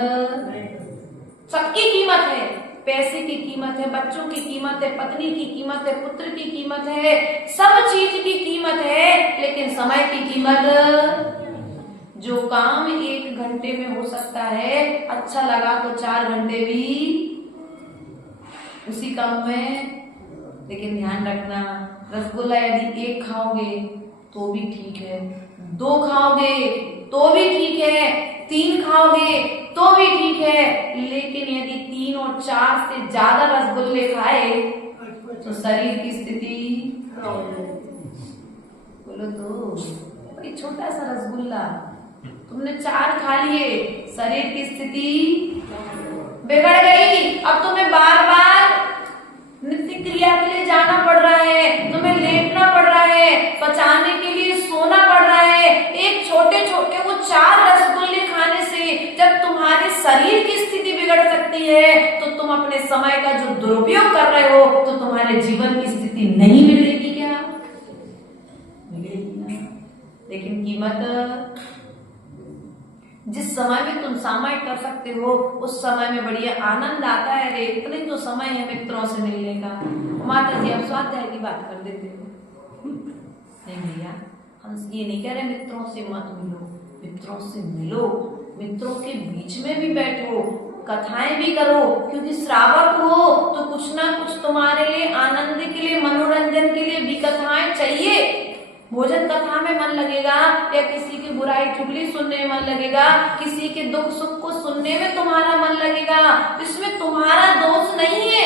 सबकी कीमत है, पैसे की कीमत है, बच्चों की कीमत है, पत्नी की कीमत है, पुत्र की कीमत है, सब चीज की कीमत है, लेकिन समय की कीमत। जो काम 1 घंटे में हो सकता है, अच्छा लगा तो 4 घंटे भी उसी काम में। लेकिन ध्यान रखना, रसगुल्ला यदि 1 खाओगे तो भी ठीक है, 2 खाओगे तो भी ठीक है, 3 खाओगे तो भी ठीक है, लेकिन यदि 3 और 4 से ज्यादा रसगुल्ले खाए तो शरीर की स्थिति। बोलो तो भाई, छोटा सा रसगुल्ला तुमने 4 खा लिए, शरीर की स्थिति बिगड़ गई। अब तुम्हें बार बार नित्य क्रिया के लिए जाना पड़ रहा है, तुम्हें लेटना पड़ रहा है, पचाने के लिए सोना पड़ रहा है। एक छोटे छोटे वो 4 रसगुल्ले खाने से जब तुम्हारे शरीर की स्थिति बिगड़ सकती है तो तुम अपने समय का जो दुरुपयोग कर रहे हो तो तुम्हारे जीवन की स्थिति नहीं बिगड़ेगी क्या? बिगड़ेगी ना। लेकिन कीमत, जिस समय में तुम सामायिक कर सकते हो उस समय में बढ़िया आनंद आता है। रे इतने तो समय है मित्रों से मिलने का। माता जी आप स्वाध्याय की बात कर देते हो। नहीं भैया, हम ये नहीं कह रहे मित्रों से मत मिलो, मित्रों से मिलो, मित्रों के बीच में भी बैठो, कथाएं भी करो, क्योंकि श्रावक हो तो कुछ ना कुछ तुम्हारे लिए आनंद के लिए, मनोरंजन के लिए भी कथाएं चाहिए। भोजन कथा में मन लगेगा या किसी की बुराई चुगली सुनने में मन लगेगा, किसी के दुख सुख को सुनने में तुम्हारा मन लगेगा, इसमें तुम्हारा दोष नहीं है,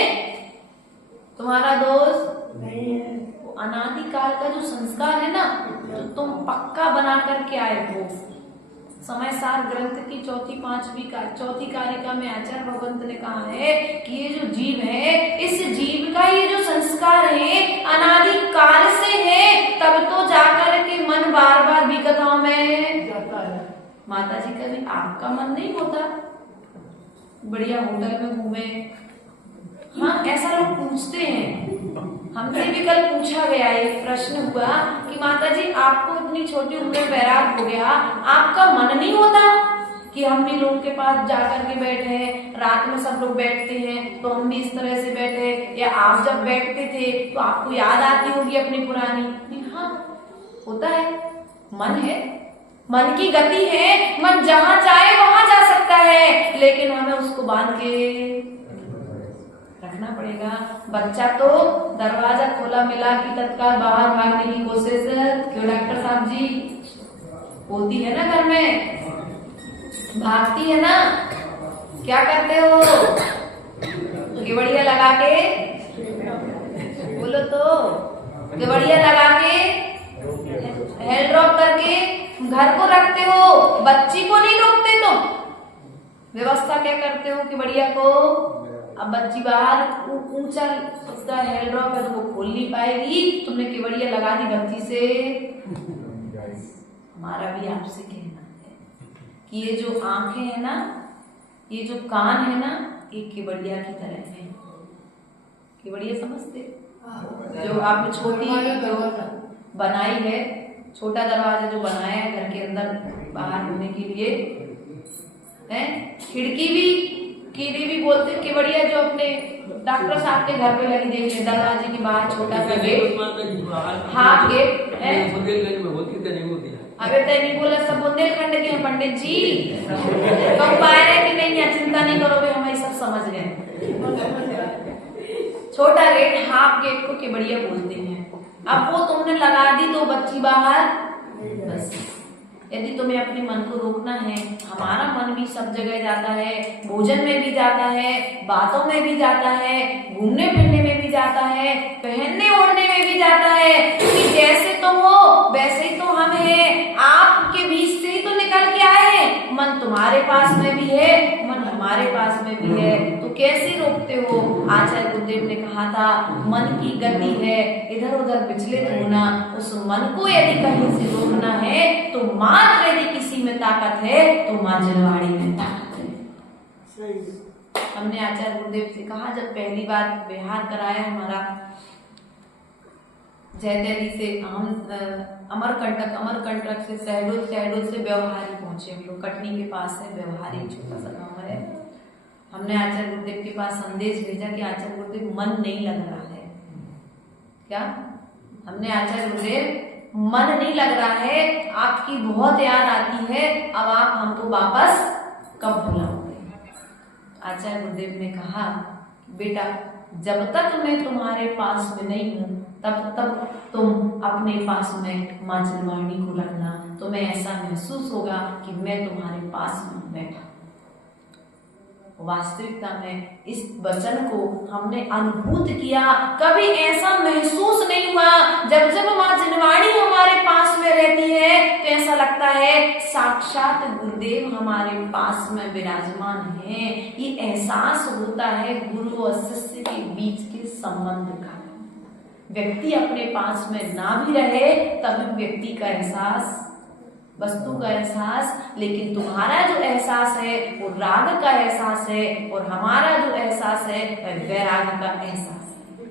तुम्हारा दोष नहीं है। वो अनादिकाल का जो संस्कार है ना, तो तुम पक्का बना करके आए हो। समय सार ग्रंथ की चौथी कारिका में आचार्य भगवंत ने कहा है कि ये जो जीव है, इस जीव का ये जो संस्कार है अनादिकाल से है, तब तो जाकर के मन बार बार भी कथाओं में जाता है। माता जी कभी आपका मन नहीं होता बढ़िया होटल में घूमे? हाँ, ऐसा लोग पूछते हैं। हमसे भी कल पूछा गया, एक प्रश्न हुआ कि माता जी आपको इतनी छोटी उम्र में वैराग हो गया, आपका मन नहीं होता कि हम भी लोगों के पास जाकर के बैठे हैं, रात में सब लोग बैठते हैं तो हम भी इस तरह से बैठे, या आप जब बैठते थे तो आपको याद आती होगी अपनी पुरानी? हाँ होता है, मन है, मन की गति है, मन जहां चाहे वहां जा सकता है, लेकिन हमें उसको बांध के रखना पड़ेगा। बच्चा तो दरवाजा खोला मिला कि तत्काल बाहर भागने की कोशिश, क्यों डॉक्टर साहब जी? होती है ना, घर में भागती है ना। क्या करते हो? केवड़िया लगा के, बोलो तो, केवड़िया लगा के हेल ड्रॉप करके घर को रखते हो, बच्ची को नहीं रोकते तुम। व्यवस्था क्या करते हो कि बढ़िया को, अब बच्ची बाहर ऊंचा उसका हेल ड्रॉप है तो वो खोल नहीं पाएगी, तुमने केवड़िया लगा दी बच्ची से। हमारा भी आपसे कहना है कि ये जो आंखें है ना, ये जो कान है ना, ये केवड़िया की तरह है। केवड़िया समझते, जो आपने छोटी जो बनाई है, छोटा दरवाजा जो बनाया है घर के अंदर बाहर होने के लिए है, खिड़की भी बोलते हैं केवड़िया, जो अपने डॉक्टर साहब के घर पे लगी देखिए दरवाजे के बाहर छोटा सा गेट, हाफ गेट है। अबे तय नहीं बोला, सब बुंदेलखंड के हैं पंडित जी, कब पाए कि नहीं, चिंता नहीं करोगे, हम सब समझ गए। छोटा गेट, हाफ गेट को केवड़िया बोलते हैं। अब वो तुमने लगा दी तो बच्ची बाहर, बस। यदि तुम्हें अपने मन को रोकना है, हमारा मन भी सब जगह जाता है, भोजन में भी जाता है, बातों में भी जाता है, घूमने फिरने में भी जाता है, पहनने ओढ़ने में भी जाता है, क्योंकि जैसे तुम हो वैसे ही तो हम हैं, आपके बीच से ही तो निकल के आए हैं। मन तुम्हारे पास में भी है, मन हमारे पास में भी है, तो कैसे रोकते हो? आचार्य गुरुदेव ने कहा था, मन की गति है इधर उधर विचलित होना, उस मन को यदि कहीं से रोकना है तो मात्र यदि किसी में ताकत है तो मां जनवाड़ी में ताकत है। हमने आचार्य गुरुदेव से कहा, जब पहली बार विहार कराया हमारा जयदेवी से, हम अमरकंटक से शहडोल से व्यवहारी पहुंचे। हम लोग कटनी के पास है व्यवहारी, छोटा सा गाँव है। हमने आचार्य गुरुदेव के पास संदेश भेजा कि आचार्य गुरुदेव मन नहीं लग रहा है। क्या हमने आचार्य गुरुदेव, मन नहीं लग रहा है, आपकी बहुत याद आती है, अब आप हमको वापस कब बुलाओगे? आचार्य गुरुदेव ने कहा, बेटा जब तक मैं तुम्हारे पास में नहीं हूं तब तक तुम अपने पास में मां जनवाणी को रखना, तुम्हें ऐसा महसूस होगा कि मैं तुम्हारे पास में बैठा। वास्तविकता में इस वचन को हमने अनुभूत किया, कभी ऐसा महसूस नहीं हुआ। जब जब मां जनवाणी हमारे पास में रहती है तो ऐसा लगता है साक्षात गुरुदेव हमारे पास में विराजमान है। ये एहसास होता है गुरु और शिष्य के बीच के संबंध का। व्यक्ति अपने पास में ना भी रहे तभी व्यक्ति का एहसास, वस्तु का एहसास, लेकिन तुम्हारा जो एहसास है वो राग का एहसास है और हमारा जो एहसास है वह वैराग का एहसास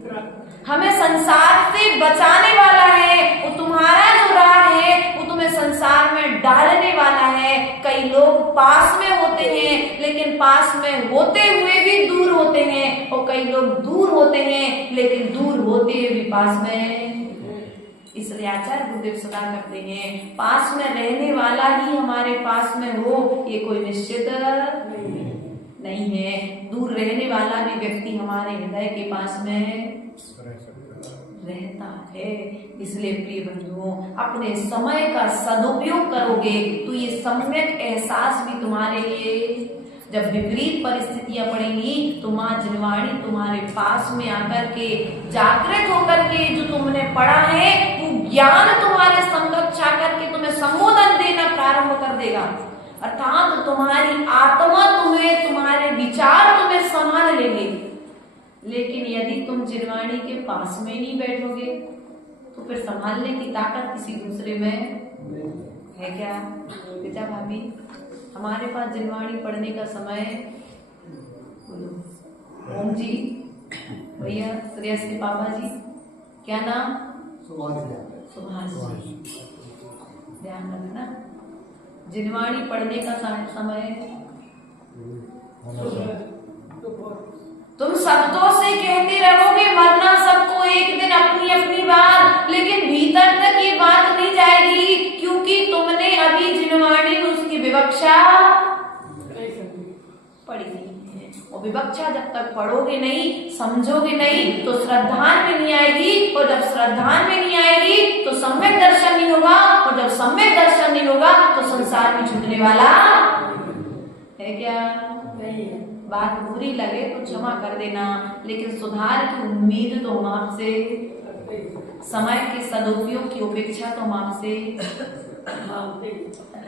है। हमें संसार से बचाने वाला है वो तुम्हारा जो राग है, वो तुम्हें संसार में डालने वाला है। कई लोग पास में होते हैं लेकिन पास में होते हुए भी दूर होते हैं, और कई लोग दूर होते हैं लेकिन दूर होते हुए भी पास में। इसलिए आचार्य गुरुदेव सदा करते हैं, पास में रहने वाला ही हमारे पास में हो ये कोई निश्चित नहीं है। दूर रहने वाला भी व्यक्ति हमारे हृदय के पास में रहता है। इसलिए प्रिय बंधुओं, अपने समय का सदुपयोग करोगे तो ये सम्यक एहसास भी तुम्हारे लिए, जब विपरीत परिस्थितियां पड़ेंगी तो मां जनवाणी तुम्हारे पास में आकर के जागृत होकर के जो तुमने पढ़ा है वो ज्ञान तुम्हारे समकक्ष आकर के तुम्हें संबोधन देना प्रारंभ कर देगा। अर्थात तुम्हारी आत्मा तुम्हें, तुम्हारे विचार तुम्हें संभाल लेंगे। लेकिन यदि तुम जनवाणी के पास में नहीं बैठोगे तो फिर संभालने की ताकत किसी दूसरे में है क्या? बेटा भाभी, हमारे पास जनवाणी पढ़ने का समय, बोलो ओम जी, भैया श्रेयस के पापा जी, क्या नाम? सुभाष जी। ध्यान रखना, जनवाणी पढ़ने का समय तुम शब्दों से कहते रहोगे मरना सबको एक दिन अपनी अपनी बात, लेकिन भीतर तक ये बात नहीं जाएगी क्योंकि तुमने अभी जनवाणी में उसकी विवक्षा पढ़ी नहीं है। और विवक्षा जब तक पढ़ोगे नहीं, समझोगे नहीं तो श्रद्धान में नहीं आएगी, और जब श्रद्धान में नहीं आएगी तो सम्यक दर्शन नहीं होगा, और जब सम्यक दर्शन नहीं होगा तो संसार में छूटने वाला है क्या? नहीं है। बात बुरी लगे तो क्षमा कर देना, लेकिन सुधार की उम्मीद तो हम आपसे समय के सदुपयोग की उपेक्षा तो हम आपसे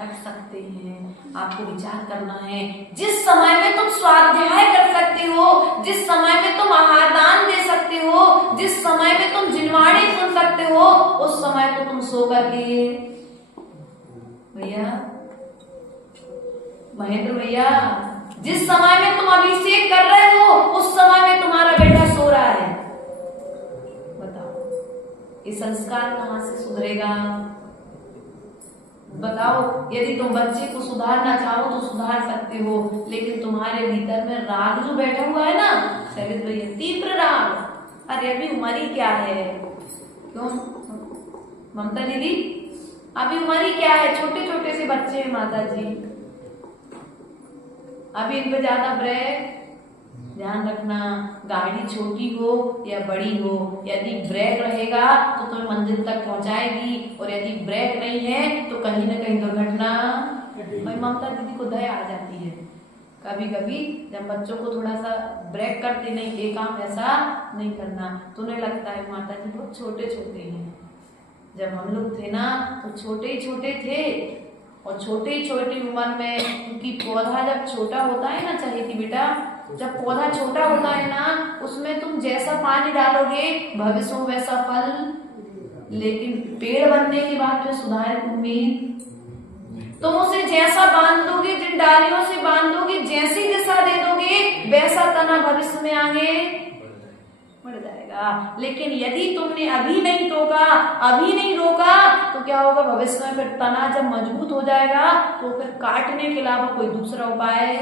रख सकते हैं। आपको विचार करना है, जिस समय में तुम स्वाध्याय कर सकते हो, जिस समय में तुम आहारदान दे सकते हो, जिस समय में तुम जिनवाणी सुन सकते हो, उस समय तो तुम सो करके भैया महेंद्र भैया, जिस समय में तुम अभिषेक कर रहे हो उस समय में तुम्हारा बेटा सो रहा है। बताओ ये संस्कार कहां से सुधरेगा? बताओ, यदि तुम बच्चे को सुधारना चाहो तो सुधार सकते हो, लेकिन तुम्हारे भीतर में राग जो बैठा हुआ है ना शैलेश भैया, तीव्र राग, अरे अभी उम्र ही क्या है? क्यों ममता दीदी, अभी उम्र ही क्या है? छोटे छोटे से बच्चे हैं माता जी, अभी इन पे ज्यादा ब्रेक ध्यान रखना। गाड़ी छोटी हो या बड़ी हो, यदि ब्रेक रहेगा तो तुम्हें मंजिल तक पहुंचाएगी, और यदि ब्रेक नहीं है तो कहीं ना कहीं दुर्घटना। भाई ममता दीदी को दया आ जाती है कभी कभी, जब बच्चों को थोड़ा सा ब्रेक करते नहीं, ये काम ऐसा नहीं करना, तो उन्हें लगता है माता जी बहुत छोटे छोटे हैं। जब हम लोग थे ना तो छोटे ही छोटे थे, और छोटे ही छोटी उम्र में, क्योंकि पौधा जब छोटा होता है ना, चाहिए थी बेटा, जब पौधा छोटा होता है ना उसमें तुम जैसा पानी डालोगे भविष्य में वैसा फल, लेकिन पेड़ बनने के बाद फिर सुधार की उम्मीद। तुम उसे जैसा बांधोगे, जिन डालियों से बांधोगे, जैसी दिशा दे दोगे, वैसा तना भविष्य में आगे बढ़ जाएगा। लेकिन यदि तुमने अभी नहीं टोका, अभी नहीं रोका, तो क्या होगा भविष्य में? फिर तना जब मजबूत हो जाएगा तो फिर काटने के अलावा कोई दूसरा उपाय।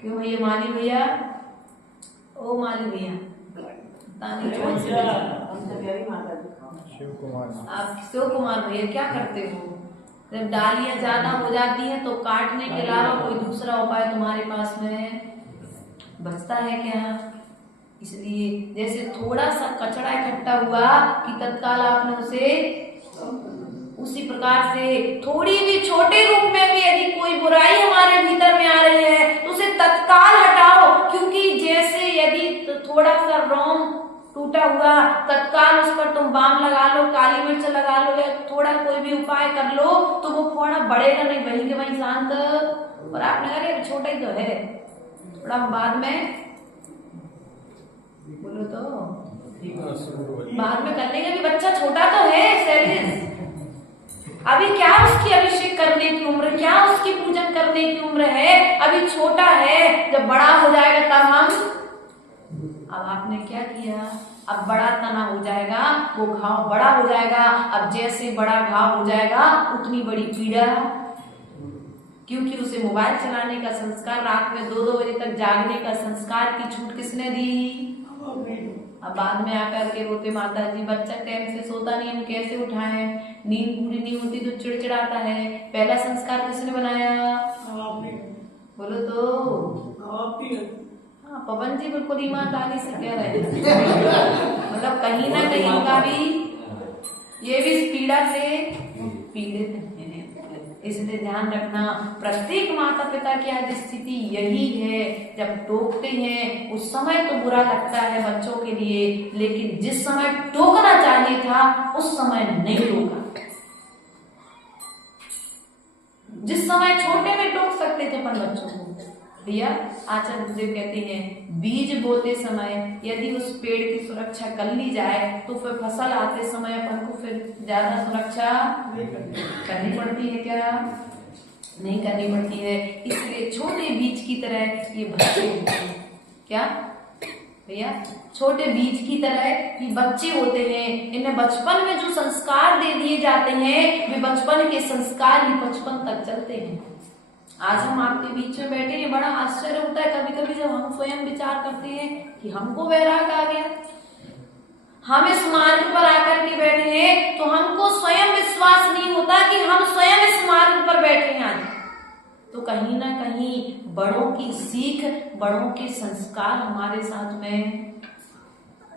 क्यों भैया माली भैया, ओ माली भैया, आप शिव कुमार भैया क्या करते हो? जब डालियां ज्यादा हो जाती हैं तो काटने के अलावा कोई दूसरा उपाय तुम्हारे पास में बचता है क्या? इसलिए जैसे थोड़ा सा कचरा इकट्ठा हुआ कि तत्काल आपने उसे, उसी प्रकार से थोड़ी भी छोटे रूप में भी यदि कोई बुराई हमारे भीतर में आ रही है तो उसे तत्काल हटाओ। क्योंकि जैसे यदि थोड़ा सा रोम टूटा हुआ, तत्काल उस पर तुम बाम लगा लो, काली मिर्च लगा लो, या थोड़ा कोई भी उपाय कर लो, तो वो फोड़ा बढ़ेगा नहीं, वहीं के वहीं शांत। और आपने लगे छोटा ही तो है, थोड़ा बाद में बोलो तो बाद में कर लेंगे, बच्चा छोटा तो है शैलेश, अभी क्या उसकी अभिषेक करने की उम्र, क्या उसकी पूजन करने की उम्र है, अभी छोटा है। जब बड़ा हो जाएगा तब हम, अब आपने क्या किया, अब बड़ा तना हो जाएगा, वो घाव बड़ा हो जाएगा। अब जैसे बड़ा घाव हो जाएगा उतनी बड़ी पीड़ा, क्योंकि उसे मोबाइल चलाने का संस्कार, रात में 2-2 बजे तक जागने का संस्कार की छूट किसने दी? अब बाद में आकर के रोते माता जी, बच्चा टाइम से सोता नहीं, हम कैसे उठाएं, नींद पूरी नहीं होती तो चिड़चिड़ाता है। पहला संस्कार किसने बनाया? बोलो तो। हाँ, पवन जी बिल्कुल ईमानदारी से कह रहे हैं, मतलब कहीं ना कहीं उनका भी ये भी इस पीड़ा से पीड़ित है। इसलिए ध्यान रखना, प्रत्येक माता पिता की आज स्थिति यही है, जब टोकते हैं उस समय तो बुरा लगता है बच्चों के लिए, लेकिन जिस समय टोकना चाहिए था उस समय नहीं टोका। जिस समय छोटे में टोक सकते थे अपन बच्चों को, भैया आचार्य गुरुदेव कहते हैं बीज बोते समय यदि उस पेड़ की सुरक्षा कर ली जाए तो फिर फसल आते समय अपन को फिर ज्यादा सुरक्षा करनी पड़ती है क्या? नहीं करनी पड़ती है। इसलिए छोटे बीज की तरह ये बच्चे होते हैं। क्या भैया? छोटे बीज की तरह ये बच्चे होते हैं। इन्हें बचपन में जो संस्कार दे दिए जाते हैं वे बचपन के संस्कार ही बचपन तक चलते हैं। आज हम आपके बीच में बैठे हैं, बड़ा आश्चर्य होता है कभी कभी जब हम स्वयं विचार करते हैं कि हमको वैराग आ गया, हम इस मार्ग पर आकर के बैठे हैं, तो हमको स्वयं विश्वास नहीं होता कि हम स्वयं इस मार्ग पर बैठे हैं। आज तो कहीं ना कहीं बड़ों की सीख, बड़ों के संस्कार हमारे साथ में।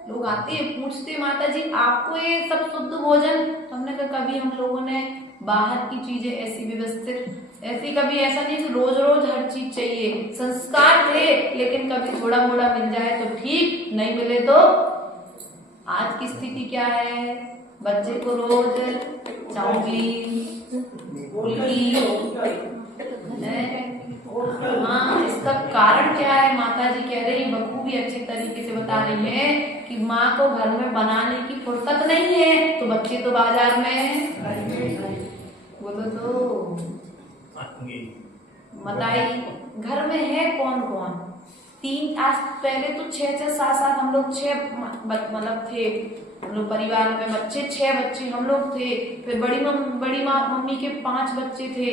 लोग आते हैं पूछते माता जी आपको ये सब शुद्ध भोजन, हमने कहा कभी हम लोगों ने बाहर की चीजें ऐसी व्यवस्थित, ऐसी कभी ऐसा नहीं कि रोज रोज हर चीज चाहिए। संस्कार थे, लेकिन कभी थोड़ा मोड़ा मिल जाए तो ठीक, नहीं मिले तो आज की स्थिति क्या है? बच्चे को रोज चाउमीन, फुल्की, हाँ, इसका कारण क्या है? माता जी कह रही, बखूबी अच्छी तरीके से बता रही है कि माँ को घर में बनाने की फुर्सत नहीं है, तो बच्चे तो बाजार में। बोलो तो बताइए, घर में है कौन कौन? तीन, आज पहले तो 6-6, 7-7 हम लोग 6 मतलब थे हम लोग परिवार में, बच्चे 6 बच्चे हम लोग थे। फिर बड़ी माँ मम्मी के 5 बच्चे थे,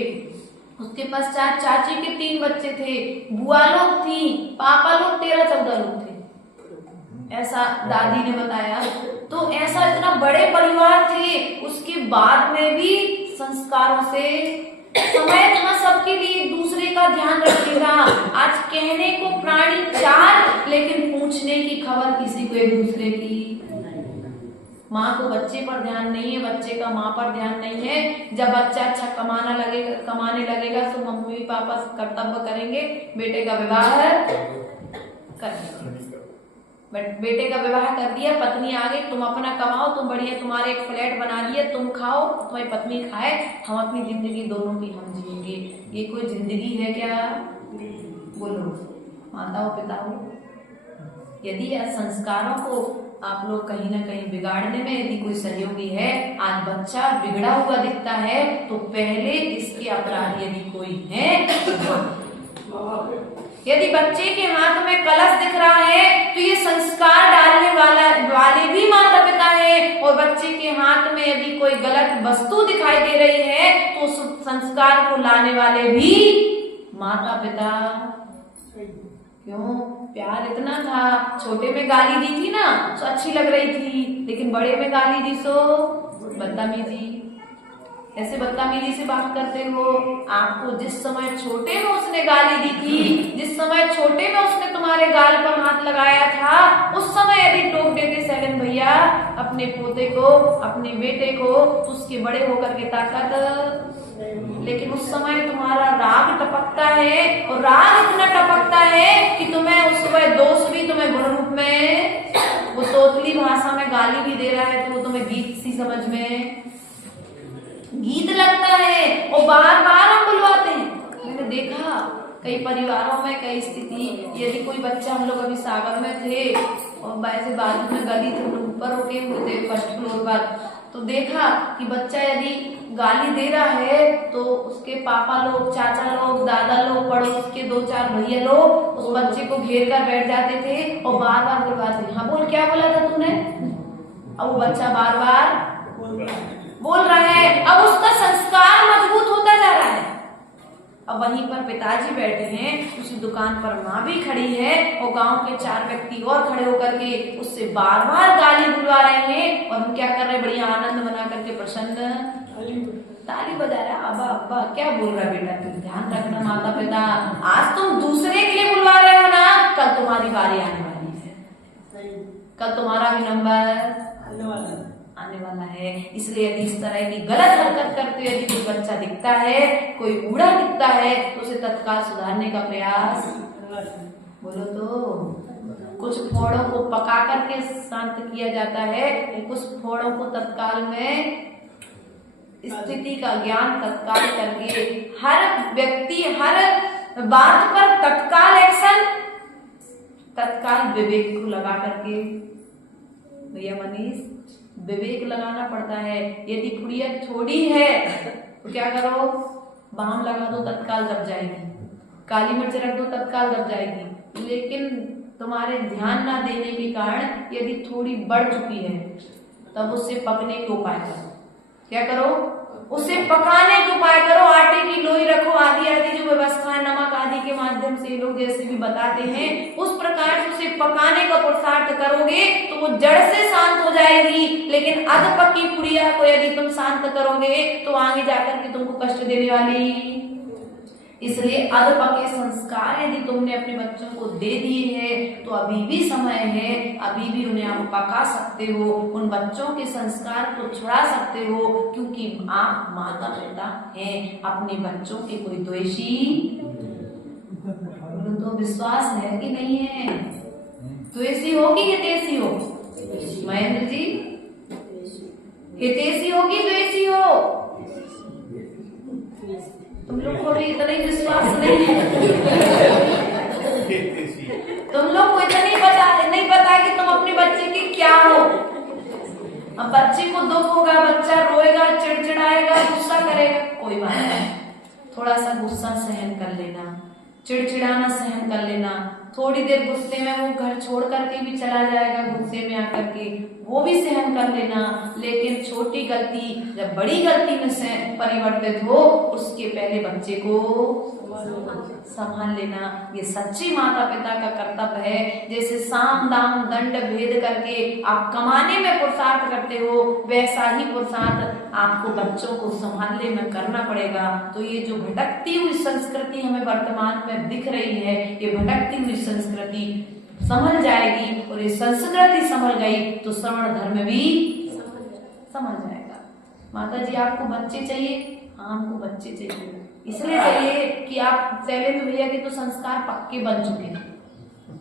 उसके पश्चात चाची के 3 बच्चे थे, बुआ लोग थी, पापा लोग 13-14 लोग थे, ऐसा दादी ने बताया। तो ऐसा इतना बड़े परिवार थे, उसके बाद में भी संस्कारों से समय था सबके लिए, दूसरे का ध्यान रखने का। आज कहने को प्राणी 4, लेकिन पूछने की खबर किसी को एक दूसरे की। माँ को बच्चे पर ध्यान नहीं है, बच्चे का माँ पर ध्यान नहीं है। जब बच्चा अच्छा कमाने लगेगा तो मम्मी पापा कर्तव्य करेंगे, बेटे का विवाह करेंगे। बेटे का विवाह कर दिया, पत्नी आ गई, तुम अपना कमाओ, तुम बढ़िया, तुम्हारे एक फ्लैट बना दिया, तुम खाओ, तुम्हारी पत्नी खाए, हम अपनी जिंदगी दोनों की हम जिएंगे। ये कोई जिंदगी है क्या? बोलो माताओं पिताओं। यदि संस्कारों को आप लोग कहीं ना कहीं बिगाड़ने में यदि कोई सहयोगी है, आज बच्चा बिगड़ा हुआ दिखता है, तो पहले इसके अपराधी यदि कोई है, यदि बच्चे के हाथ में कलश दिख रहा है तो ये संस्कार डालने वाले भी माता पिता है, और बच्चे के हाथ में यदि कोई गलत वस्तु दिखाई दे रही है तो उस संस्कार को लाने वाले भी माता पिता। क्यों? प्यार इतना था, छोटे में गाली दी थी ना तो अच्छी लग रही थी, लेकिन बड़े में गाली दी सो बदतमीजी। ऐसे बदतमीजी से बात करते हो। आपको जिस समय छोटे में उसने गाली दी थी, जिस समय छोटे में उसने तुम्हारे गाल पर हाथ लगाया था, उस समय यदि टोक देते सैलन भैया अपने पोते को, अपने बेटे को, तो उसके बड़े होकर के ताकत। लेकिन उस समय तुम्हारा राग टपकता है, और राग इतना टपकता है कि तुम्हें उस समय दोष भी तुम्हें गुण रूप में, वो तोतली भाषा में गाली भी दे रहा है तो वो तुम्हें गीत सी समझ में गीत लगता है, और बार बार हम बुलवाते हैं। मैंने देखा कई परिवारों में कई स्थिति, यदि कोई बच्चा, हम लोग अभी सागर में थे और वैसे बाजू में गली थे, ऊपर रुके हुए थे फर्स्ट फ्लोर पर, तो देखा कि बच्चा यदि गाली दे रहा है तो उसके पापा लोग, चाचा लोग, दादा लोग, पड़ोस के 2-4 भैया लोग उस बच्चे को घेर कर बैठ जाते थे और बार बार बुलवाते, हाँ बोल, क्या बोला था तूने? अब वो बच्चा बार बार बोल रहा है, अब उसका संस्कार मजबूत होता जा रहा है। अब वहीं पर पिताजी बैठे हैं, उसी दुकान पर माँ भी खड़ी है, और गांव के 4 व्यक्ति और खड़े होकर के उससे बार बार गाली बुलवा रहे हैं, और हम क्या कर रहे हैं? बढ़िया आनंद बना करके प्रसन्न ताली बजा रहा है। अब्बा अब्बा क्या बोल रहा है बेटा? तुम ध्यान रखना माता पिता, आज तुम दूसरे के लिए बुलवा रहे हो ना, कल तुम्हारी बारी आने वाली है, कल तुम्हारा भी नंबर आने वाला है। इसलिए यदि इस तरह की गलत हरकत करते हुए यदि कोई बच्चा दिखता है, कोई बूढ़ा दिखता है, तो उसे तत्काल सुधारने का प्रयास। बोलो तो कुछ फोड़ों को पका करके शांत किया जाता है, कुछ फोड़ों को तत्काल में स्थिति का ज्ञान तत्काल करके, हर व्यक्ति हर बात पर तत्काल एक्शन, तत्काल विवेक को लगा करके। भैया मनीष, विवेक लगाना पड़ता है। यदि फुड़िया छोड़ी है तो क्या करो? बाम लगा दो, तत्काल दब जाएगी, काली मिर्च रख दो, तत्काल दब जाएगी। लेकिन तुम्हारे ध्यान ना देने के कारण यदि थोड़ी बढ़ चुकी है, तब उससे पकने के उपाय करो। क्या करो? उसे पकाने के उपाय करो। आटे की लोई रखो, आदि आदि जो व्यवस्था है, नमक आदि के माध्यम से लोग जैसे भी बताते हैं, उस प्रकार से उसे पकाने का पुरुषार्थ करोगे तो वो जड़ से शांत हो जाएगी। लेकिन अध पकी पुड़िया को यदि तुम शांत करोगे तो आगे जाकर के तुमको कष्ट देने वाली। इसलिए अध पके संस्कार यदि तुमने अपने बच्चों को दे दिए हैं तो अभी भी समय है, अभी भी उन्हें आप पका सकते हो, उन बच्चों के संस्कार को छुड़ा सकते हो, क्योंकि आप माता पिता हैं, अपने बच्चों के कोई द्वेषी। तो विश्वास है कि नहीं है? द्वेषी हो कि हितैषी हो? महेंद्र जी, हितैषी हो कि द्वेषी हो? तुम लोग को भी इतना ही विश्वास नहीं है। तुम लोग को इतना नहीं पता कि तुम अपने बच्चे के क्या हो। अब बच्चे को दुख होगा, बच्चा रोएगा, चिड़चिड़ाएगा, गुस्सा करेगा, कोई बात नहीं, थोड़ा सा गुस्सा सहन कर लेना, चिड़चिड़ाना सहन कर लेना। थोड़ी देर गुस्से में वो घर छोड़ करके भी चला जाएगा, गुस्से में आकर के वो भी सहन कर लेना। लेकिन छोटी गलती जब बड़ी गलती में से परिवर्तित हो, उसके पहले बच्चे को संभाल लेना। ये सच्ची माता पिता का कर्तव्य है। जैसे साम दाम दंड भेद करके आप कमाने में पुरुषार्थ करते हो, वैसा ही पुरुषार्थ आपको बच्चों को संभालने में करना पड़ेगा। तो ये जो भटकती हुई संस्कृति हमें वर्तमान में दिख रही है, ये भटकती हुई संस्कृति संभल जाएगी, और ये संस्कृति संभल गई तो श्रवण धर्म भी संभल जाएगा। माता जी, आपको बच्चे चाहिए? हाँ, हमको बच्चे चाहिए। इसलिए चाहिए कि आप शैलेंद्र भैया के तो संस्कार पक्के बन चुके हैं।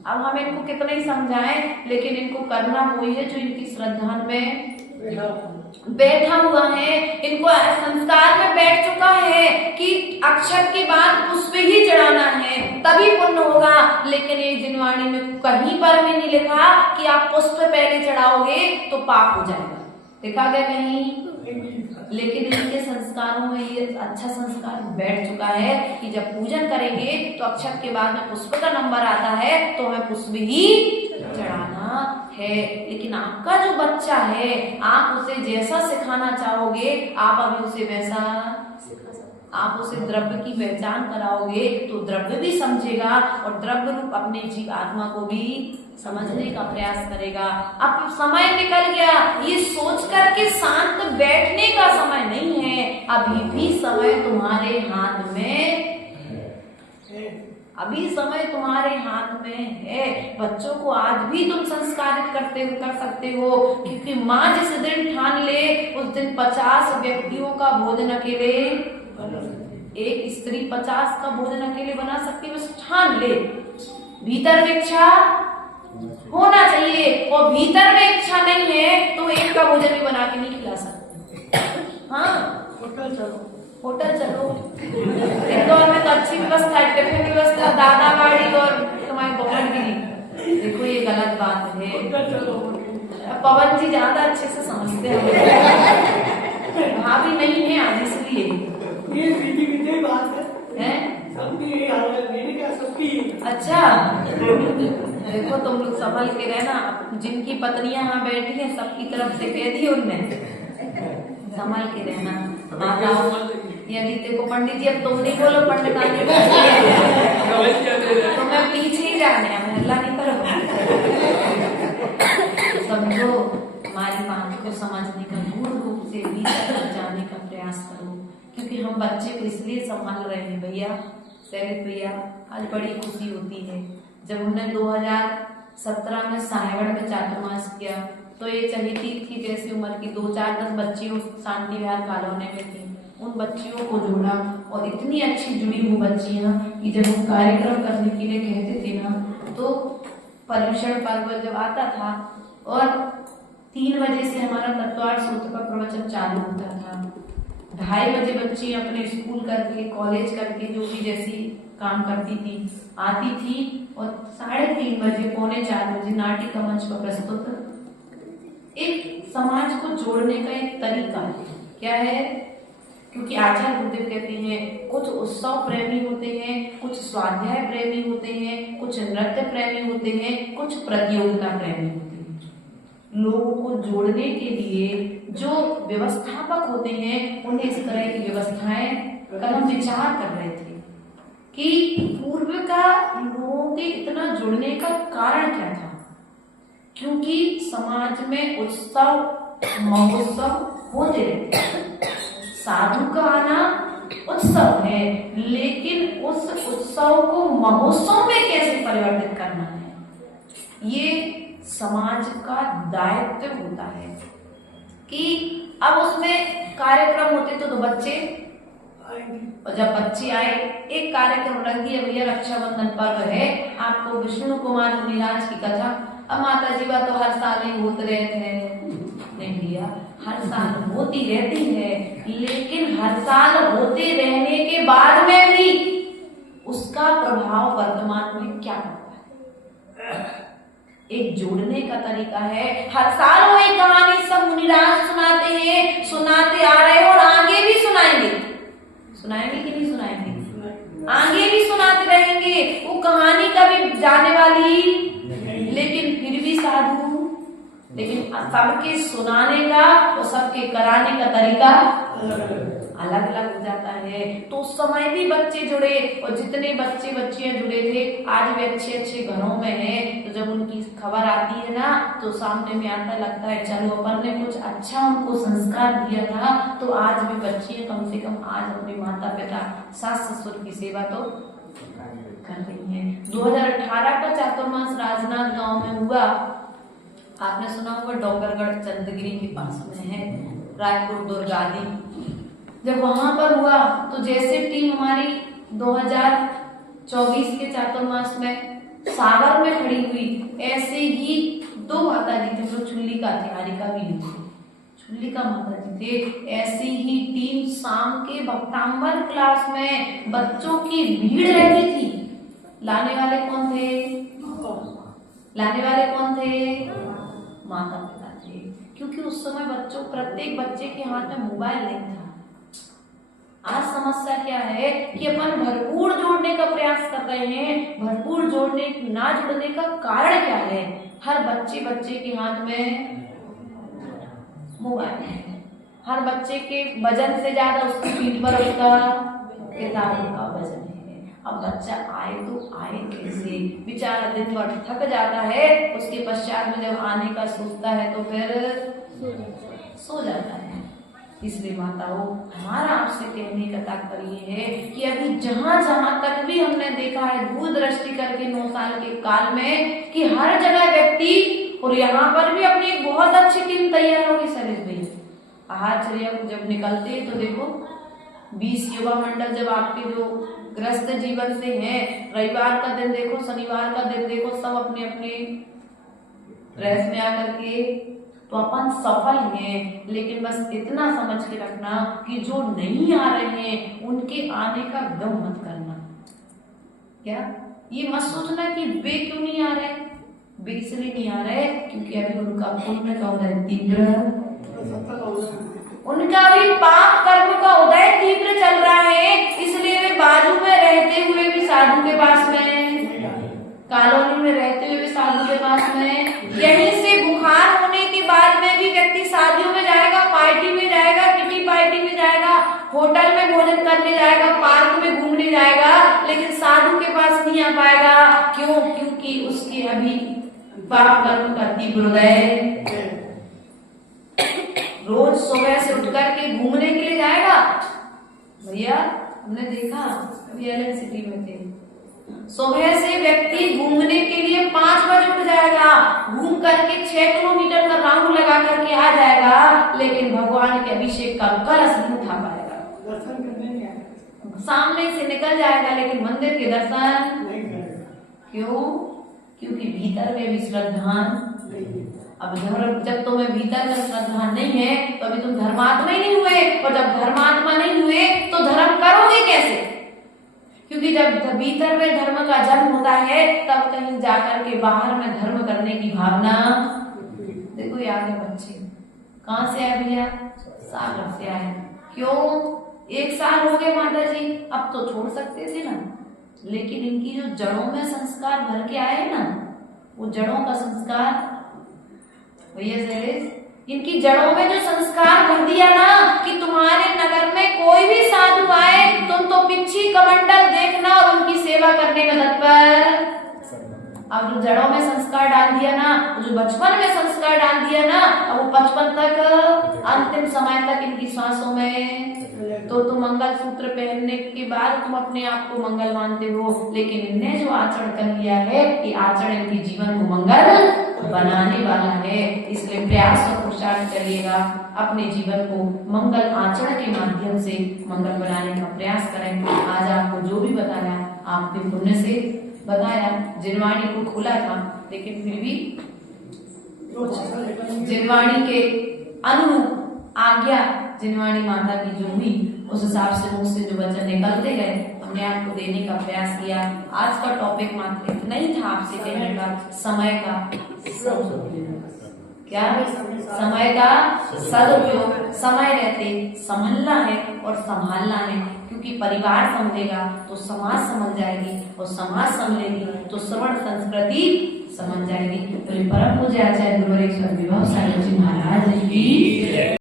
अब हम इनको कितना ही समझाएं, लेकिन इनको करना वही है जो इनकी श्रद्धा में बैठा हुआ है। इनको संस्कार में बैठ चुका है कि अक्षर के बाद पुष्प ही चढ़ाना है, तभी पुण्य होगा। लेकिन ये जिनवाणी में कहीं पर भी नहीं लिखा कि आप पुष्प पहले चढ़ाओगे तो पाप हो जाएगा, लिखा गया कहीं? लेकिन इनके संस्कारों में ये अच्छा संस्कार बैठ चुका है कि जब पूजन करेंगे तो अक्षर के बाद में पुष्प का नंबर आता है तो हमें पुष्प ही चढ़ाना है। लेकिन आपका जो बच्चा है, आप उसे जैसा सिखाना चाहोगे, आप अभी उसे वैसा, आप उसे द्रव्य की पहचान कराओगे तो द्रव्य भी समझेगा और द्रव्य रूप अपने जीव आत्मा को भी समझने का प्रयास करेगा। अब समय निकल गया, ये सोच करके शांत बैठने का समय नहीं है। अभी भी समय तुम्हारे हाथ में, अभी समय तुम्हारे हाथ में है। बच्चों को आज भी तुम संस्कारित कर सकते हो, क्योंकि माँ जिस दिन ठान ले उस दिन 50 व्यक्तियों का भोजन अकेले, एक स्त्री 50 का भोजन अकेले बना सकती है, बस ठान ले। भीतर में इच्छा होना चाहिए, और भीतर में इच्छा नहीं है तो एक का भोजन भी बना के नहीं खिला सकते। हाँ, होटल चलो। इंदौर में तो अच्छी व्यवस्था है, टिफिन व्यवस्था, दादा गाड़ी और तुम्हारी बहुमंजिली। देखो ये गलत बात है। पवन जी ज्यादा अच्छे से समझते हैं, भाभी नहीं है आज, इसलिए ये सीधी बात है। सबकी सबकी अच्छा, देखो तुम लोग संभल के रहना। जिनकी पत्नियां यहाँ बैठी हैं सबकी तरफ से कह दी उनने, संभल के रहना। यदि देखो पंडित जी, अब तुम नहीं बोलो, पंडित तो मैं पीछे ही जाने, हल्ला नहीं करो। समझो, हमारी बात को समझने का मूल रूप से भीतर जाने का प्रयास करो, क्योंकि हम बच्चे को इसलिए संभाल रहे हैं भैया, शैलेंद्र भैया। आज बड़ी खुशी होती है जब हमने 2017 में साहेबड़ में चातुर्मास किया, तो ये चहेती थी जैसी उम्र की 2-4-10 बच्चियों शांति विहार कॉलोनी में थी, उन बच्चियों को जोड़ा, और इतनी अच्छी जुड़ी हुई बच्चियां कि जब हम कार्यक्रम करने के लिए कहते थे ना, तो पर्युषण पर्व जब आता था और 3 बजे से हमारा तत्वार्थ सूत्र का प्रवचन चालू होता था। 2:30 बजे बच्ची अपने स्कूल करके, कॉलेज करके, जो भी जैसी काम करती थी आती थी, और 3:30 बजे, 3:45 बजे नाटिका मंच पर प्रस्तुत। एक समाज को जोड़ने का एक तरीका है, क्या है? क्योंकि आचार्य गुरुदेव कहते हैं कुछ उत्सव प्रेमी होते हैं, कुछ स्वाध्याय प्रेमी होते हैं, कुछ नृत्य प्रेमी होते हैं, कुछ प्रतियोगिता प्रेमी होते हैं। लोगों को जोड़ने के लिए जो व्यवस्थापक होते हैं, उन्हें इस तरह की व्यवस्थाएं कर हम विचार कर रहे थे कि पूर्व का लोगों के इतना जुड़ने का कारण क्या था। क्योंकि समाज में उत्सव महोत्सव होते रहते, साधु का आना उत्सव है, लेकिन उस उत्सव को महोत्सव में कैसे परिवर्तित करना है, ये समाज का दायित्व होता है। कि अब उसमें कार्यक्रम होते तो बच्चे और जब बच्चे आए, एक कार्यक्रम रख दिया भैया, रक्षाबंधन पर्व है, आपको विष्णु कुमार मुनिराज की कथा। अब माता जी बात तो हर साल ही होते रहते हैं, नहीं भैया हर साल होती रहती है, लेकिन हर साल होते रहने के बाद में भी उसका प्रभाव वर्तमान में क्या पड़ता है, एक जोड़ने का तरीका है। हर साल वही कहानी सब मुनिराज सुनाते हैं, सुनाते आ रहे हैं और आगे भी सुनाएंगे। सुनाएंगे कि नहीं सुनाएंगे? आगे भी सुनाते रहेंगे। वो कहानी कभी जाने वाली, लेकिन फिर भी साधु, लेकिन सबके सुनाने का और सबके कराने का तरीका अलग अलग हो जाता है। तो उस समय भी बच्चे जुड़े, और जितने बच्चे बच्चियां जुड़े थे आज भी अच्छे अच्छे घरों में हैं। तो जब उनकी खबर आती है ना, तो सामने में आता लगता है चलो अपन ने कुछ अच्छा उनको संस्कार दिया था, तो आज भी बच्चियां कम से कम आज अपने माता पिता सास ससुर की सेवा तो कर रही हैं। 2018 का चातुर्मास राजनांद गांव में हुआ, आपने सुना होगा, डोंगरगढ़ चंद्रगिरी के पास में है, रायपुर दुर्गादी। जब वहां पर हुआ तो जैसे टीम हमारी 2024 के चातुर्मास में सागर में खड़ी हुई, ऐसे ही दो माता जी थे जो चुल्लिका थे, हारिका भी नहीं थी, चुल्लिका माता जी थे। ऐसी ही टीम शाम के भक्तांबर क्लास में बच्चों की भीड़ रहती थी। लाने वाले कौन थे? लाने वाले कौन थे? माता पिता थे, क्योंकि उस समय बच्चों, प्रत्येक बच्चे के हाथ में मोबाइल नहीं था। आज समस्या क्या है कि अपन भरपूर जोड़ने का प्रयास कर रहे हैं, भरपूर जोड़ने ना जुड़ने का कारण क्या है? हर बच्चे के हाथ में मोबाइल है, हर बच्चे के वजन से ज्यादा उसकी पीठ पर उसका किताबों का वजन है। अब बच्चा आए तो आए कैसे? बेचारा दिन भर थक जाता है, उसके पश्चात में जब आने का सोचता है तो फिर सो जाता है। इसलिए माताओं, हमारा आपसे कहने का तात्पर्य है कि अभी जहां जहां तक भी हमने देखा है दूरदृष्टि करके 9 साल के काल में, कि हर जगह व्यक्ति, और यहाँ पर भी अपनी एक बहुत अच्छी टीम तैयार होगी। सरेश भैया आहारचर्या जब निकलते हैं तो देखो 20 युवा मंडल जब आपके जो ग्रस्त जीवन से हैं, रविवार का दिन देखो, शनिवार का दिन देखो, सब अपने अपने ड्रेस में आकर के, तो अपन सफल हैं। लेकिन बस इतना समझ के रखना कि जो नहीं आ रहे हैं उनके आने का गम मत करना। क्या ये मत सोचना कि वे क्यों नहीं आ रहे, वे इसलिए नहीं आ रहे क्योंकि अभी उनका पुण्य का उदय तीव्र, उनका भी पाप कर्म का उदय तीव्र चल रहा है, इसलिए वे बाजू में रहते हुए भी साधु के पास में, कॉलोनी में रहते हुए भी साधु के पास में, यहीं से बुखार होने के बाद में भी व्यक्ति शादियों में जाएगा, पार्टी में जाएगा, किटी पार्टी में जाएगा, होटल में भोजन करने जाएगा, पार्क में घूमने जाएगा, लेकिन साधु के पास नहीं आ पाएगा। क्यों? क्योंकि उसके अभी पाप कर्म का तीव्र उदय। रोज सुबह से उठ करके घूमने के लिए जाएगा भैया, हमने देखा अभी एलन सिटी में थे, सुबह से व्यक्ति घूमने के लिए 5 बजे उठ जाएगा, घूम करके 6 किलोमीटर का राउंड लगा करके आ जाएगा, लेकिन भगवान के अभिषेक का कलश नहीं उठा पाएगा, दर्शन करने नहीं आएगा, सामने से निकल जाएगा लेकिन मंदिर के दर्शन नहीं करेगा। क्यों? क्योंकि भीतर में भी श्रद्धा। अब जब तुम्हें भीतर में श्रद्धा नहीं है तो अभी तुम धर्मात्मा ही नहीं हुए, और जब धर्मात्मा नहीं हुए तो धर्म करोगे कैसे? क्योंकि जब भीतर में धर्म का जन्म होता है तब कहीं जाकर के बाहर में धर्म करने की भावना। देखो यार बच्चे कहाँ से आए भैया? सागर से आए। क्यों? 1 साल हो गए माता जी, अब तो छोड़ सकते थे ना, लेकिन इनकी जो जड़ों में संस्कार भर के आए ना, वो जड़ों का संस्कार भैया शैलेश, इनकी जड़ों में जो संस्कार भर दिया ना कि तुम्हारे नगर में कोई भी साधु आए तुम तो पिछी कमंडल देखना और उनकी सेवा करने का तत्पर। अब जो जड़ों में संस्कार डाल दिया ना, जो बचपन में संस्कार डाल दिया ना, अब वो 55 तक अंतिम समय तक इनकी सांसों में, तो तुम मंगल सूत्र पहनने के बाद तुम अपने आप को मंगल मानते हो, लेकिन इनने जो आचरण कर लिया है, ये आचरण इनके जीवन को मंगल बनाने वाला है। इसलिए प्रयास और पुरुषार्थ करिएगा, अपने जीवन को मंगल आचरण के माध्यम से मंगल बनाने का प्रयास करें। आज आपको जो भी बताया आपके पुण्य से बताया, जिनवाणी को खोला था, लेकिन फिर भी जिनवाणी के अनुरूप आज्ञा जिनवाणी माता की जो हुई उस हिसाब से मुझ से जो वचन निकलते गए हमने आपको देने का प्रयास किया। आज का टॉपिक मात्र इतना ही था आपसे कहने का, समय का क्या, समय का सदुपयोग, समय रहते समझना है और संभालना है, क्योंकि परिवार समझेगा तो समाज समझ जाएगी और समाज समझेगी तो श्रवण संस्कृति समझ जाएगी। तो परम पूज्य आचार्य गुरुवर विभव सागर जी महाराज की